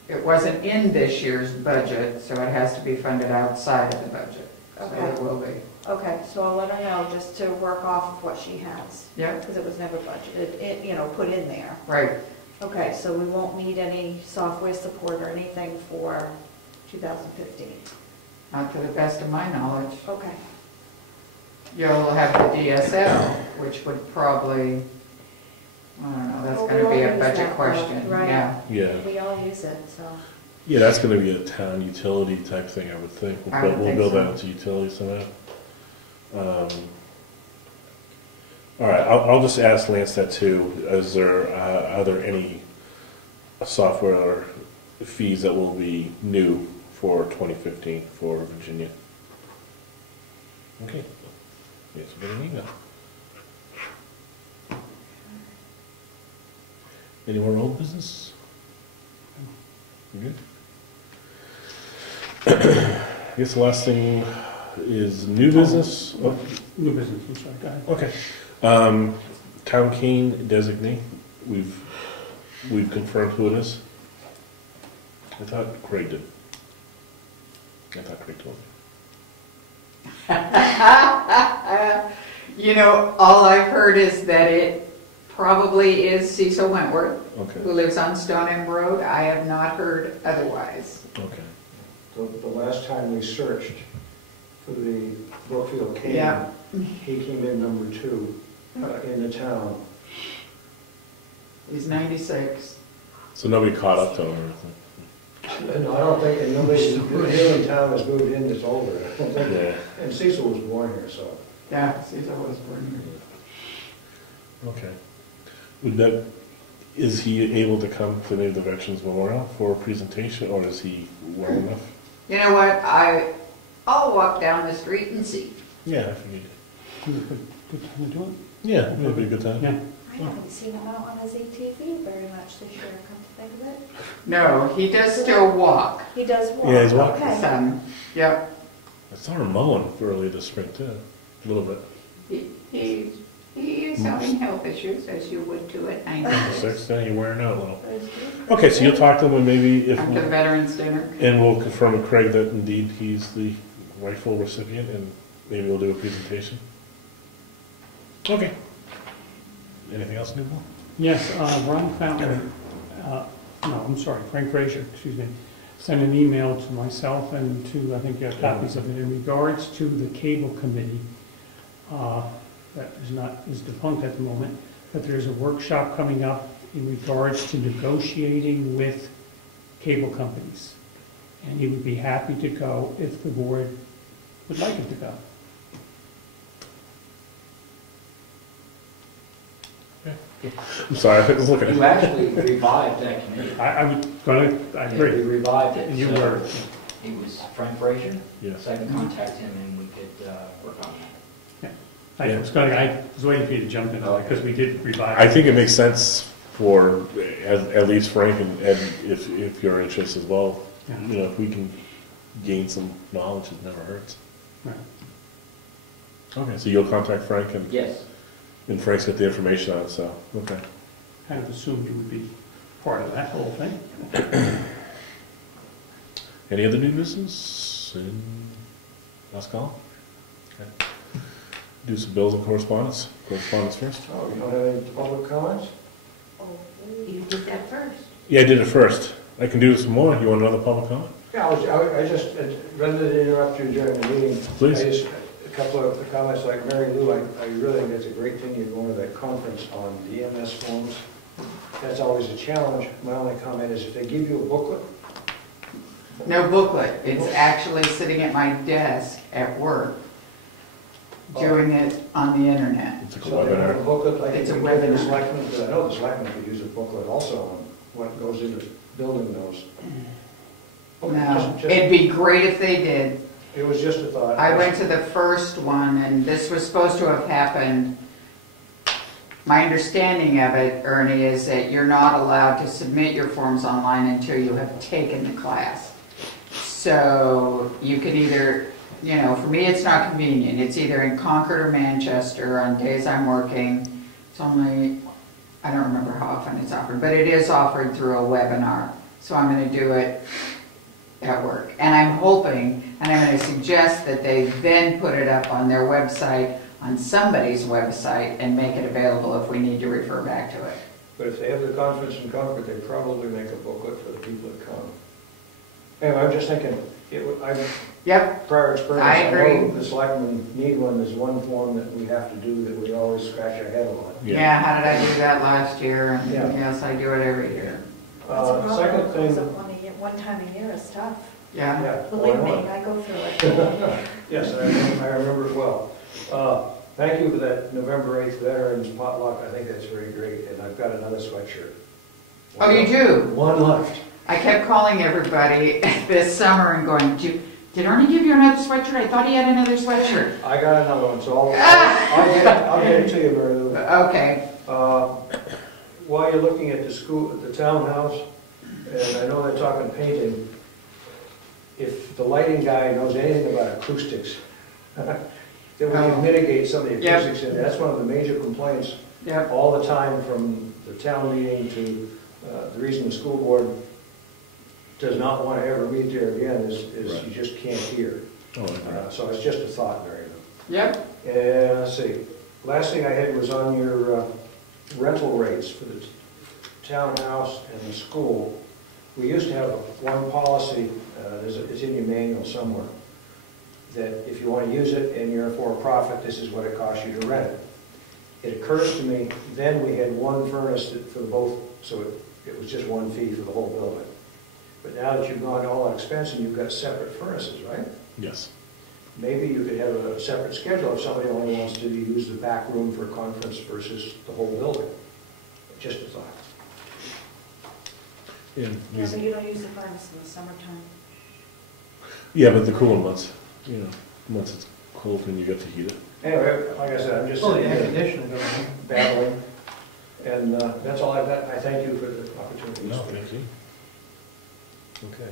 it wasn't in this year's budget, so it has to be funded outside of the budget. So Okay. it will be. Okay, so I'll let her know just to work off of what she has. Yeah, Because it was never budgeted, put in there. right. Okay, so we won't need any software support or anything for 2015. Not to the best of my knowledge. Okay, You'll have the DSL, which would probably, I don't know, that's Well, going to we be all a use budget that, question. right. Yeah. Yeah. we all use it, so. Yeah, that's going to be a town utility type thing, I would think. I would We'll think build so. that into utilities somehow. All right, I'll just ask Lance that too. Are there any software or fees that will be new for 2015 for Virginia? Okay. Yes, we'll get an email. Any more old business? You good? I guess the last thing is new business. Oh, New business, I'm sorry, go ahead. okay. Town Cane designee. We've we've confirmed who it is? I thought Craig did. I thought Craig told me. You know, all I've heard is that it probably is Cecil Wentworth, Okay, who lives on Stoneham Road. I have not heard otherwise. okay. The last time we searched for the Brookfield King, Yeah. he came in number 2 in the town. He's 96. So nobody caught up to him or anything? No, I don't think, and nobody, here in town has moved in that's older. I don't think, Yeah. and Cecil was born here, so. Yeah, Cecil was born Okay. Would that, is he able to come to maybe the Veterans Memorial for a presentation, or is he well enough? here. You know what? I'll walk down the street and see. Yeah, I figured. Good time to do it. Yeah, it'd be a good time. Yeah. I haven't seen him out on his ATV very much this year, come to think of it. No, he does still walk. He does walk. Yeah, he's walking. Okay. Yep. I saw him mowing early this spring too, a little bit. He is having health issues, as you would too at 96. 6, yeah, you're wearing out a little. But it's good. Okay, so you'll talk to him and maybe if, After the Veterans Dinner. and we'll confirm with Craig that indeed he's the rightful recipient, and maybe we'll do a presentation. Okay. Anything else, Newell? Yes, Ron Fountain, no, I'm sorry, Frank Frazier, excuse me, sent an email to myself and to, I think you have copies of it, in regards to the cable committee that is defunct at the moment, that there's a workshop coming up in regards to negotiating with cable companies. And he would be happy to go if the board would like him to go. I'm sorry, I was looking You at actually revived that committee. I would, I Yeah, agree. we revived it. You so were. It was Frank Frazier, Yes. so I can contact him and we could work on that. I was waiting for you to jump in, because we did revive. I think it makes sense for at least Frank and Ed, if you're interested as well. Yeah. You know, if we can gain some knowledge, it never hurts. Right. Okay, so you'll contact Frank Yes. and Frank's got the information on it, so, okay. Kind of assumed you would be part of that whole thing. Any other new business in last call? Okay. Do some bills and correspondence. Correspondence first? Oh, you don't have any public comments? Oh, you did that first. Yeah, I did it first. I can do some more. You want another public comment? Yeah, I just, rather than interrupt you during the meeting, Please. I just, a couple of comments like Mary Lou, I really think it's a great thing you're going to that conference on DMS forms. That's always a challenge. My only comment is if they give you a booklet. No booklet. It's actually sitting at my desk at work, doing it on the internet. It's like a So they have a webinar. booklet, like It's a the webinar. selectmen, because I know the selectmen could use a booklet also on what goes into building those. No, it'd be great if they did. It was just a thought. I went to the first one, and this was supposed to have happened. My understanding of it, Ernie, is that you're not allowed to submit your forms online until you have taken the class. So you could either, you know, for me it's not convenient. It's either in Concord or Manchester on days I'm working. It's only, I don't remember how often it's offered, but it is offered through a webinar. So I'm going to do it at work. And I'm hoping, and I'm going to suggest that they then put it up on their website, on somebody's website, and make it available if we need to refer back to it. But if they have the conference in Concord, they probably make a booklet for the people that come. Anyway, I'm just thinking, Yep, prior experience, I agree. know the selectmen need one. There's one form that we have to do that we always scratch our head on. yeah, how did I do that last year? And Yeah. yes, I do it every year. That's a problem. Second thing, One time a year is tough. Yeah, yeah. Believe well, I me, know. I go through it. Yes, I remember it well. Thank you for that November 8th Veterans potluck. I think that's very great, and I've got another sweatshirt. Oh, you do? One left. I kept calling everybody this summer and going, did Ernie give you another sweatshirt? I thought he had another sweatshirt. I got another one, so I'll get it to you, Mary Lou. Okay, While you're looking at the school, at the townhouse, and I know they're talking painting, if the lighting guy knows anything about acoustics, then we can mitigate some of the Yep. acoustics in there. That's one of the major complaints yep, all the time from the town meeting to The reason the school board does not want to ever meet there again is Right. you just can't hear. Oh, okay. So it's just a thought, Mary. Yep. And let's see, last thing I had was on your rental rates for the townhouse and the school. We used to have one policy, it's in your manual somewhere, that if you want to use it and you're for a profit, this is what it costs you to rent it. It occurs to me, then we had one furnace for both, so it was just one fee for the whole building. But now that you've gone to all that expense and you've got separate furnaces, right? Yes. Maybe you could have a separate schedule if somebody only wants to use the back room for a conference versus the whole building. Just a thought. Yeah, Yeah, but you don't use the furnace in the summertime. yeah, but the cooling months, you know, once it's cold and you get to heat it. Anyway, like I said, I'm just Well, the sitting air here conditioning, don't you? babbling. And that's all I've got. I thank you for the opportunity. to speak. Thank you. Okay.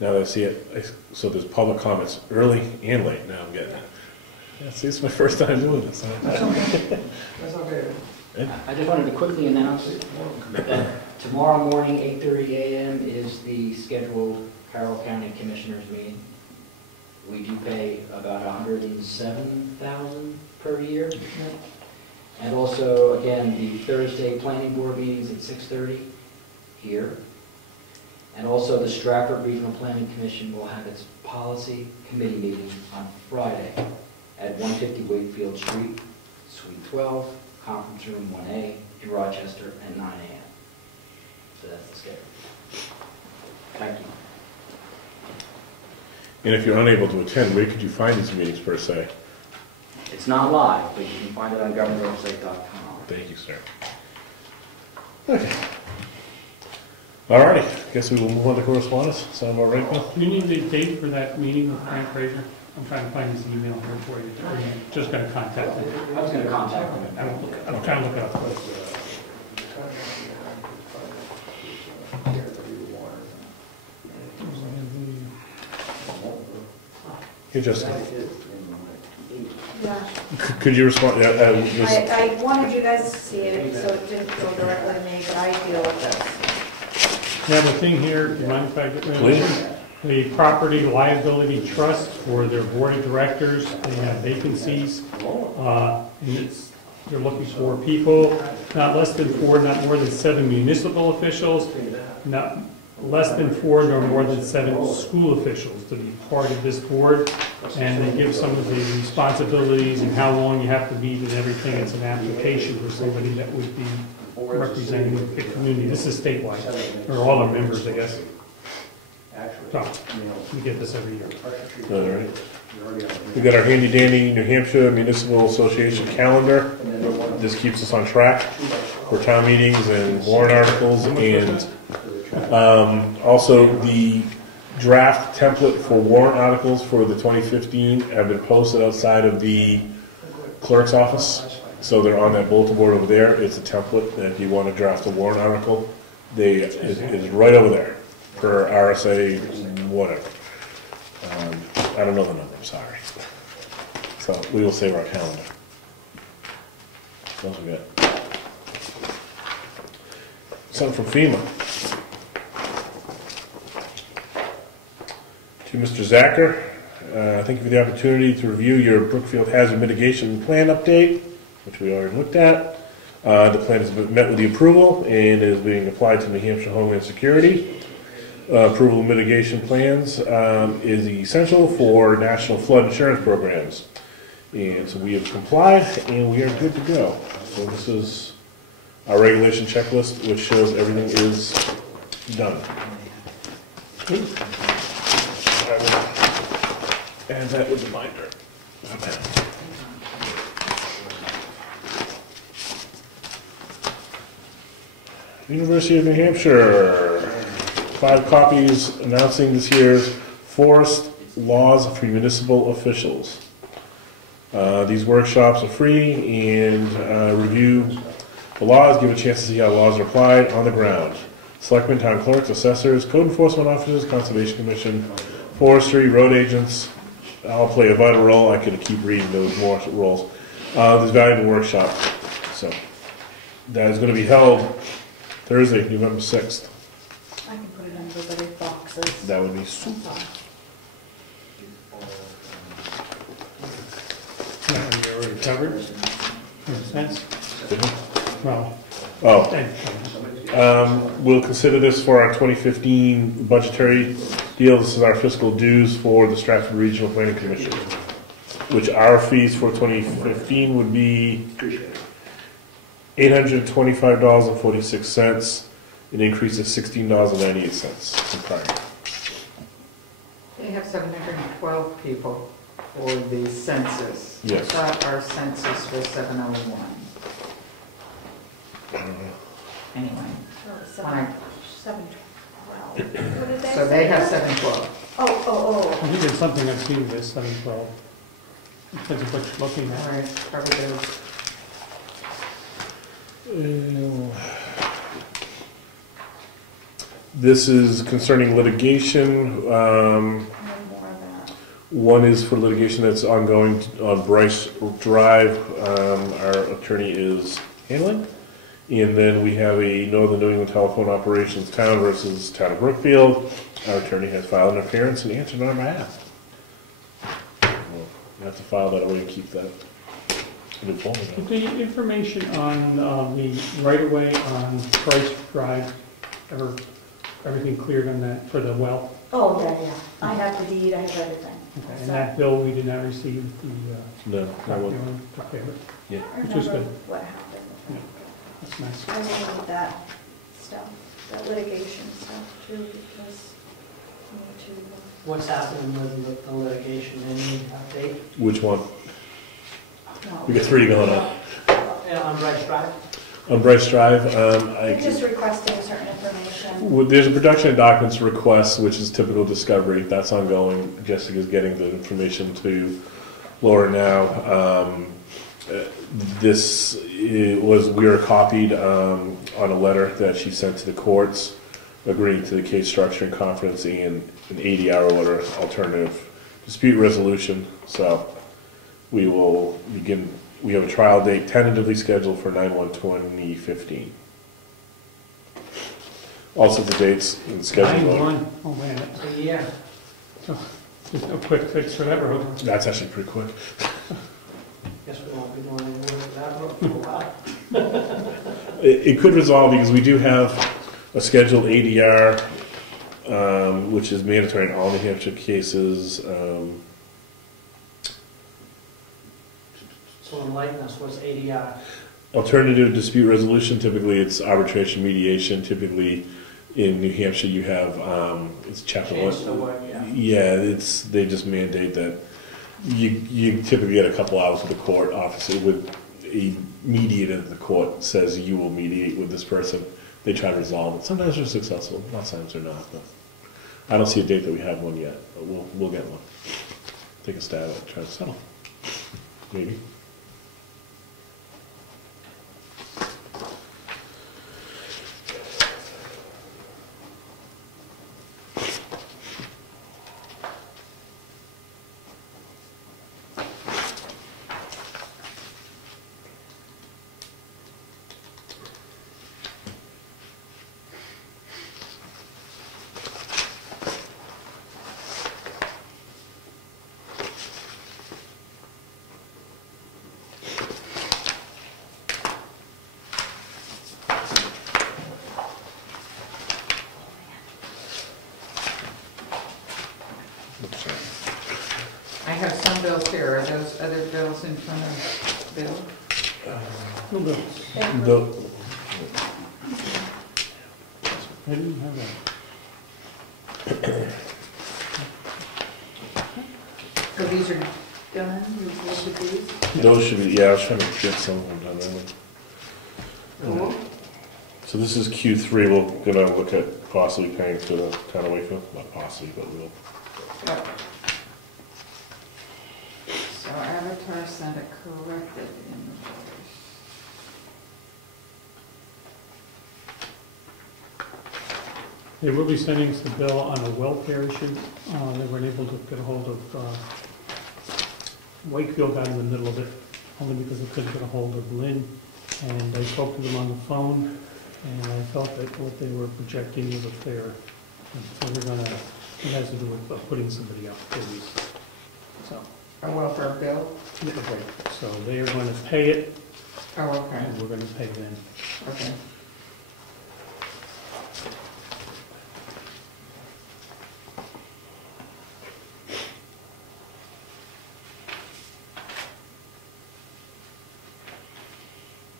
Now that I see it, so there's public comments early and late. Now I'm getting it. Yeah, see, it's my first time doing this. That's okay. That's okay. I just wanted to quickly announce that tomorrow morning, 8:30 a.m. is the scheduled Carroll County Commissioners meeting. We do pay about $107,000 per year. And also, again, the Thursday planning board meetings at 6:30 here. And also, the Stratford Regional Planning Commission will have its policy committee meeting on Friday at 150 Wakefield Street, Suite 12, Conference Room 1A in Rochester at 9 a.m. So that's the schedule. Thank you. And if you're unable to attend, where could you find these meetings per se? It's not live, but you can find it on GovernmentOversite.com. Thank you, sir. Okay. Alrighty, guess we will move on to correspondence. Sound about right, Bill? Do you need the date for that meeting with Frank Fraser? I'm trying to find his email here for you. Or you just going to contact him? I was going to contact them. I'm trying to look it up. Hey, Justin, Yeah. could you respond? I wanted you guys to see it, so it didn't go directly to me, but I deal with this. I have a thing here, do you mind if I get rid of Please. it? The Property Liability Trust for their board of directors, they have vacancies. And they're looking for people, not less than 4, not more than 7 municipal officials, not less than 4 nor more than 7 school officials to be part of this board. And they give some of the responsibilities and how long you have to meet and everything. It's an application for somebody that would be representing the community. This is statewide, or all our members, I guess. So, we get this every year. All right. We got our handy dandy New Hampshire Municipal Association calendar. This keeps us on track for town meetings and warrant articles, and also the draft template for warrant articles for the 2015 have been posted outside of the clerk's office. So they're on that bulletin board over there. It's a template that if you want to draft a warrant article, it's right over there per RSA whatever. I don't know the number, I'm sorry. So we will save our calendar. What else we got? Something from FEMA. To Mr. Zacher, thank you for the opportunity to review your Brookfield Hazard Mitigation Plan update, which we already looked at. The plan has been met with the approval and is being applied to New Hampshire Homeland Security. Approval of mitigation plans is essential for national flood insurance programs. And so we have complied and we are good to go. So this is our regulation checklist, which shows everything is done. I will add that with the binder. University of New Hampshire, 5 copies announcing this year's forest laws for municipal officials. These workshops are free and review the laws, give a chance to see how laws are applied on the ground. Selectmen, town clerks, assessors, code enforcement officers, conservation commission, forestry, road agents, all play a vital role. I could keep reading those more roles. This valuable workshop. So that is going to be held Thursday, November 6th. I can put it in everybody's boxes. That would be super. That one you already covered. Makes sense. Well, Oh, thanks. we'll consider this for our 2015 budgetary deal. This is our fiscal dues for the Stratford Regional Planning Commission, which our fees for 2015 would be $825.46, an increase of $16.98 from prior. They have 712 people for the census. Yes. I thought our census was 701. Anyway, Oh, Fine. 712. What did they so say? they have 712. Oh. I think it's something I've seen this 712. Depends on what you're looking All at. right, probably those. This is concerning litigation. No more of that. One is for litigation that's ongoing on Bryce Drive. Our attorney is handling. And then we have a Northern New England Telephone Operations Town versus Town of Brookfield. Our attorney has filed an appearance and answered on our behalf. We'll have to file that away and keep that. Is the information on the right-of-way on Price Drive, everything cleared on that for the well? Oh, yeah. I have the deed, I have everything. Okay, and that bill, we did not receive the No, copy on to pay it. Yeah. I Which is remember good. what happened. Yeah. That's nice. I will need that stuff, that litigation stuff too, because I need to. What's happening with the litigation, any update? Which one? No. We got 3 going on. On Bryce Drive? On Bryce Drive, They're just requesting certain information. there's a production of documents request, which is typical discovery. That's ongoing. Jessica's getting the information to Laura now. We were copied on a letter that she sent to the courts, agreeing to the case structure and confidence and an 80-hour letter alternative dispute resolution. So we will begin. We have a trial date tentatively scheduled for 9/1/2015. Also, the dates and schedule. 9/1, oh man, that's Yeah. just a quick fix for that road. That's actually pretty quick. Guess we won't be doing any work with that road for a while. It could resolve because we do have a scheduled ADR, which is mandatory in all New Hampshire cases. So enlighten us, what's ADR? Alternative dispute resolution, typically it's arbitration mediation. Typically in New Hampshire you have, it's chapter Change one. the word, yeah. Yeah, they just mandate that you typically get a couple hours with the court officer, with a mediator of the court says you will mediate with this person. They try to resolve it. Sometimes they're successful, lots of times they're not. But I don't see a date that we have one yet, but we'll get one. Take a stab at it, try to settle. Maybe. I have some bills here. Are those other bills in front of Bill? No bills. The- I didn't have that. So these are done? You look at these? Those should be, yeah, I was trying to get some of them done early. Cool. So this is Q3, we're gonna look at possibly paying for the town of Wakefield, not possibly, but we'll. Yep. So Avatar sent a corrected invoice. They will be sending us the bill on a welfare issue. They weren't able to get a hold of, Wakefield got in the middle of it, only because they couldn't get a hold of Lynn. And I spoke to them on the phone, And I felt that what they were projecting was a fair, so they're gonna, it has to do with putting somebody up, please. So, A welfare bill? yeah, okay, so they are gonna pay it, Oh, okay, and we're gonna pay them. okay.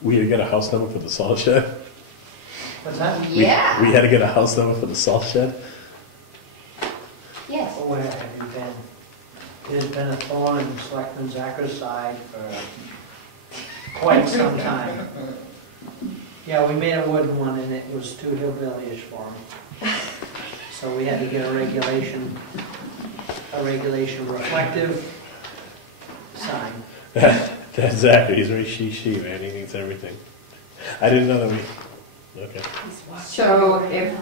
We had to get a house number for the salt shed. What's that? We had to get a house number for the salt shed. Yes. Where have you been? It has been a thorn in Selectman Zacker's side for quite some time. Yeah, we made a wooden one and it was too hillbilly-ish for him. So we had to get a regulation reflective sign. That's Zachary. He's very she, man. He needs everything. I didn't know that we. Okay. So if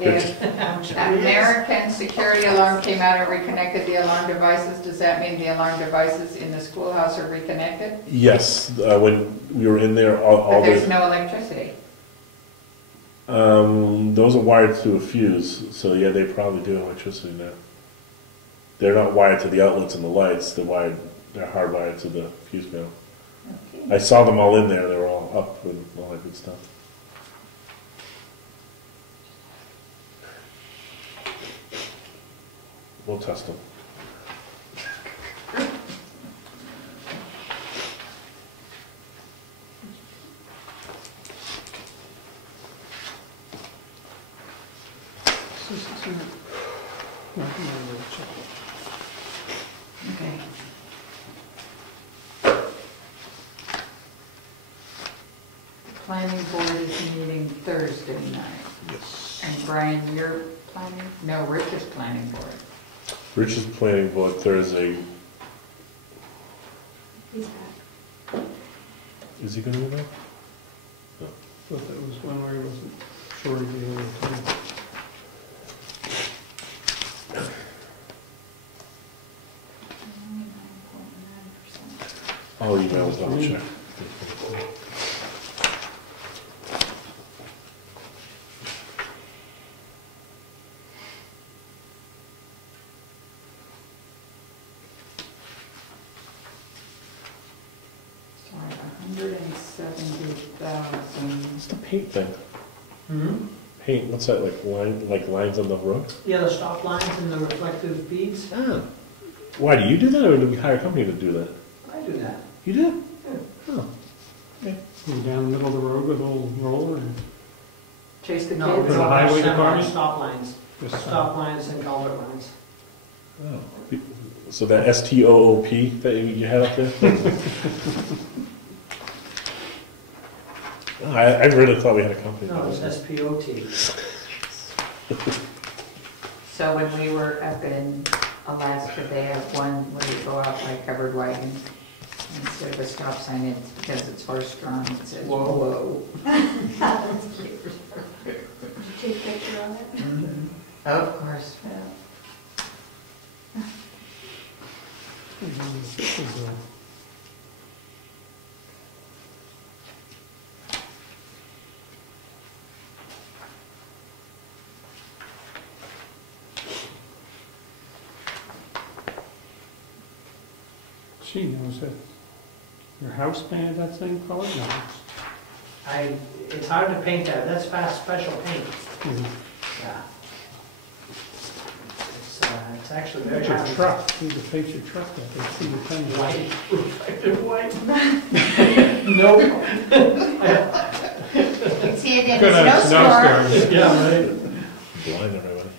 an American security alarm came out and reconnected the alarm devices, does that mean the alarm devices in the schoolhouse are reconnected? Yes, when we were in there, all But there's the no electricity. those are wired through a fuse. So yeah, they probably do have electricity now. They're not wired to the outlets and the lights. They're hardwired to the fuse panel. Okay. I saw them all in there. They were all up with all that good stuff. We'll test them. Okay. Planning board is meeting Thursday night. Yes. And Brian, you're planning? No, Rich is planning board. Rich is planning board Thursday. He's back. Is he going to be there? Thought that was one where he wasn't sure he'd be able to. I'll email him, double check. Sorry, 170,000. What's the paint thing? Hmm? Paint, what's that, like lines on the road? Yeah, the stop lines and the reflective beads. Ah. Why, do you do that, or do we hire a company to do that? I do that. You do? Oh. Go down the middle of the road with a little roller and Chase the No, kids. For the highway department? Stop lines. just. Stop lines and culvert lines. Oh. So that STOOP that you had up there? Oh, I really thought we had a company. No, it's SPOT. So when we were up in Alaska, they have one where you go out by covered wagon. Instead of a stop sign, it's because it's horse-drawn, it says, whoa. That's cute. Did you take a picture of it? Of course. She knows that. Your house painted that same color? No. It's hard to paint that. That's fast special paint. Mhm. Yeah. It's actually very It's your hard. truck, you need to paint your truck that they see the pen. White, reflective white. Nope. See it in Good the on snowstorm. snowstorms. Yeah, right. Blind everybody.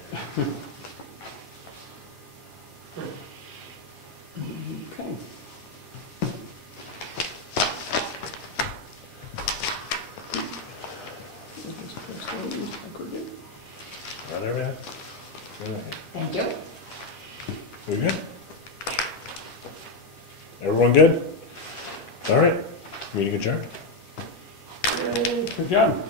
Okay. Not everything? Thank you. We good? Everyone good? All right. Meeting adjourned. Good job.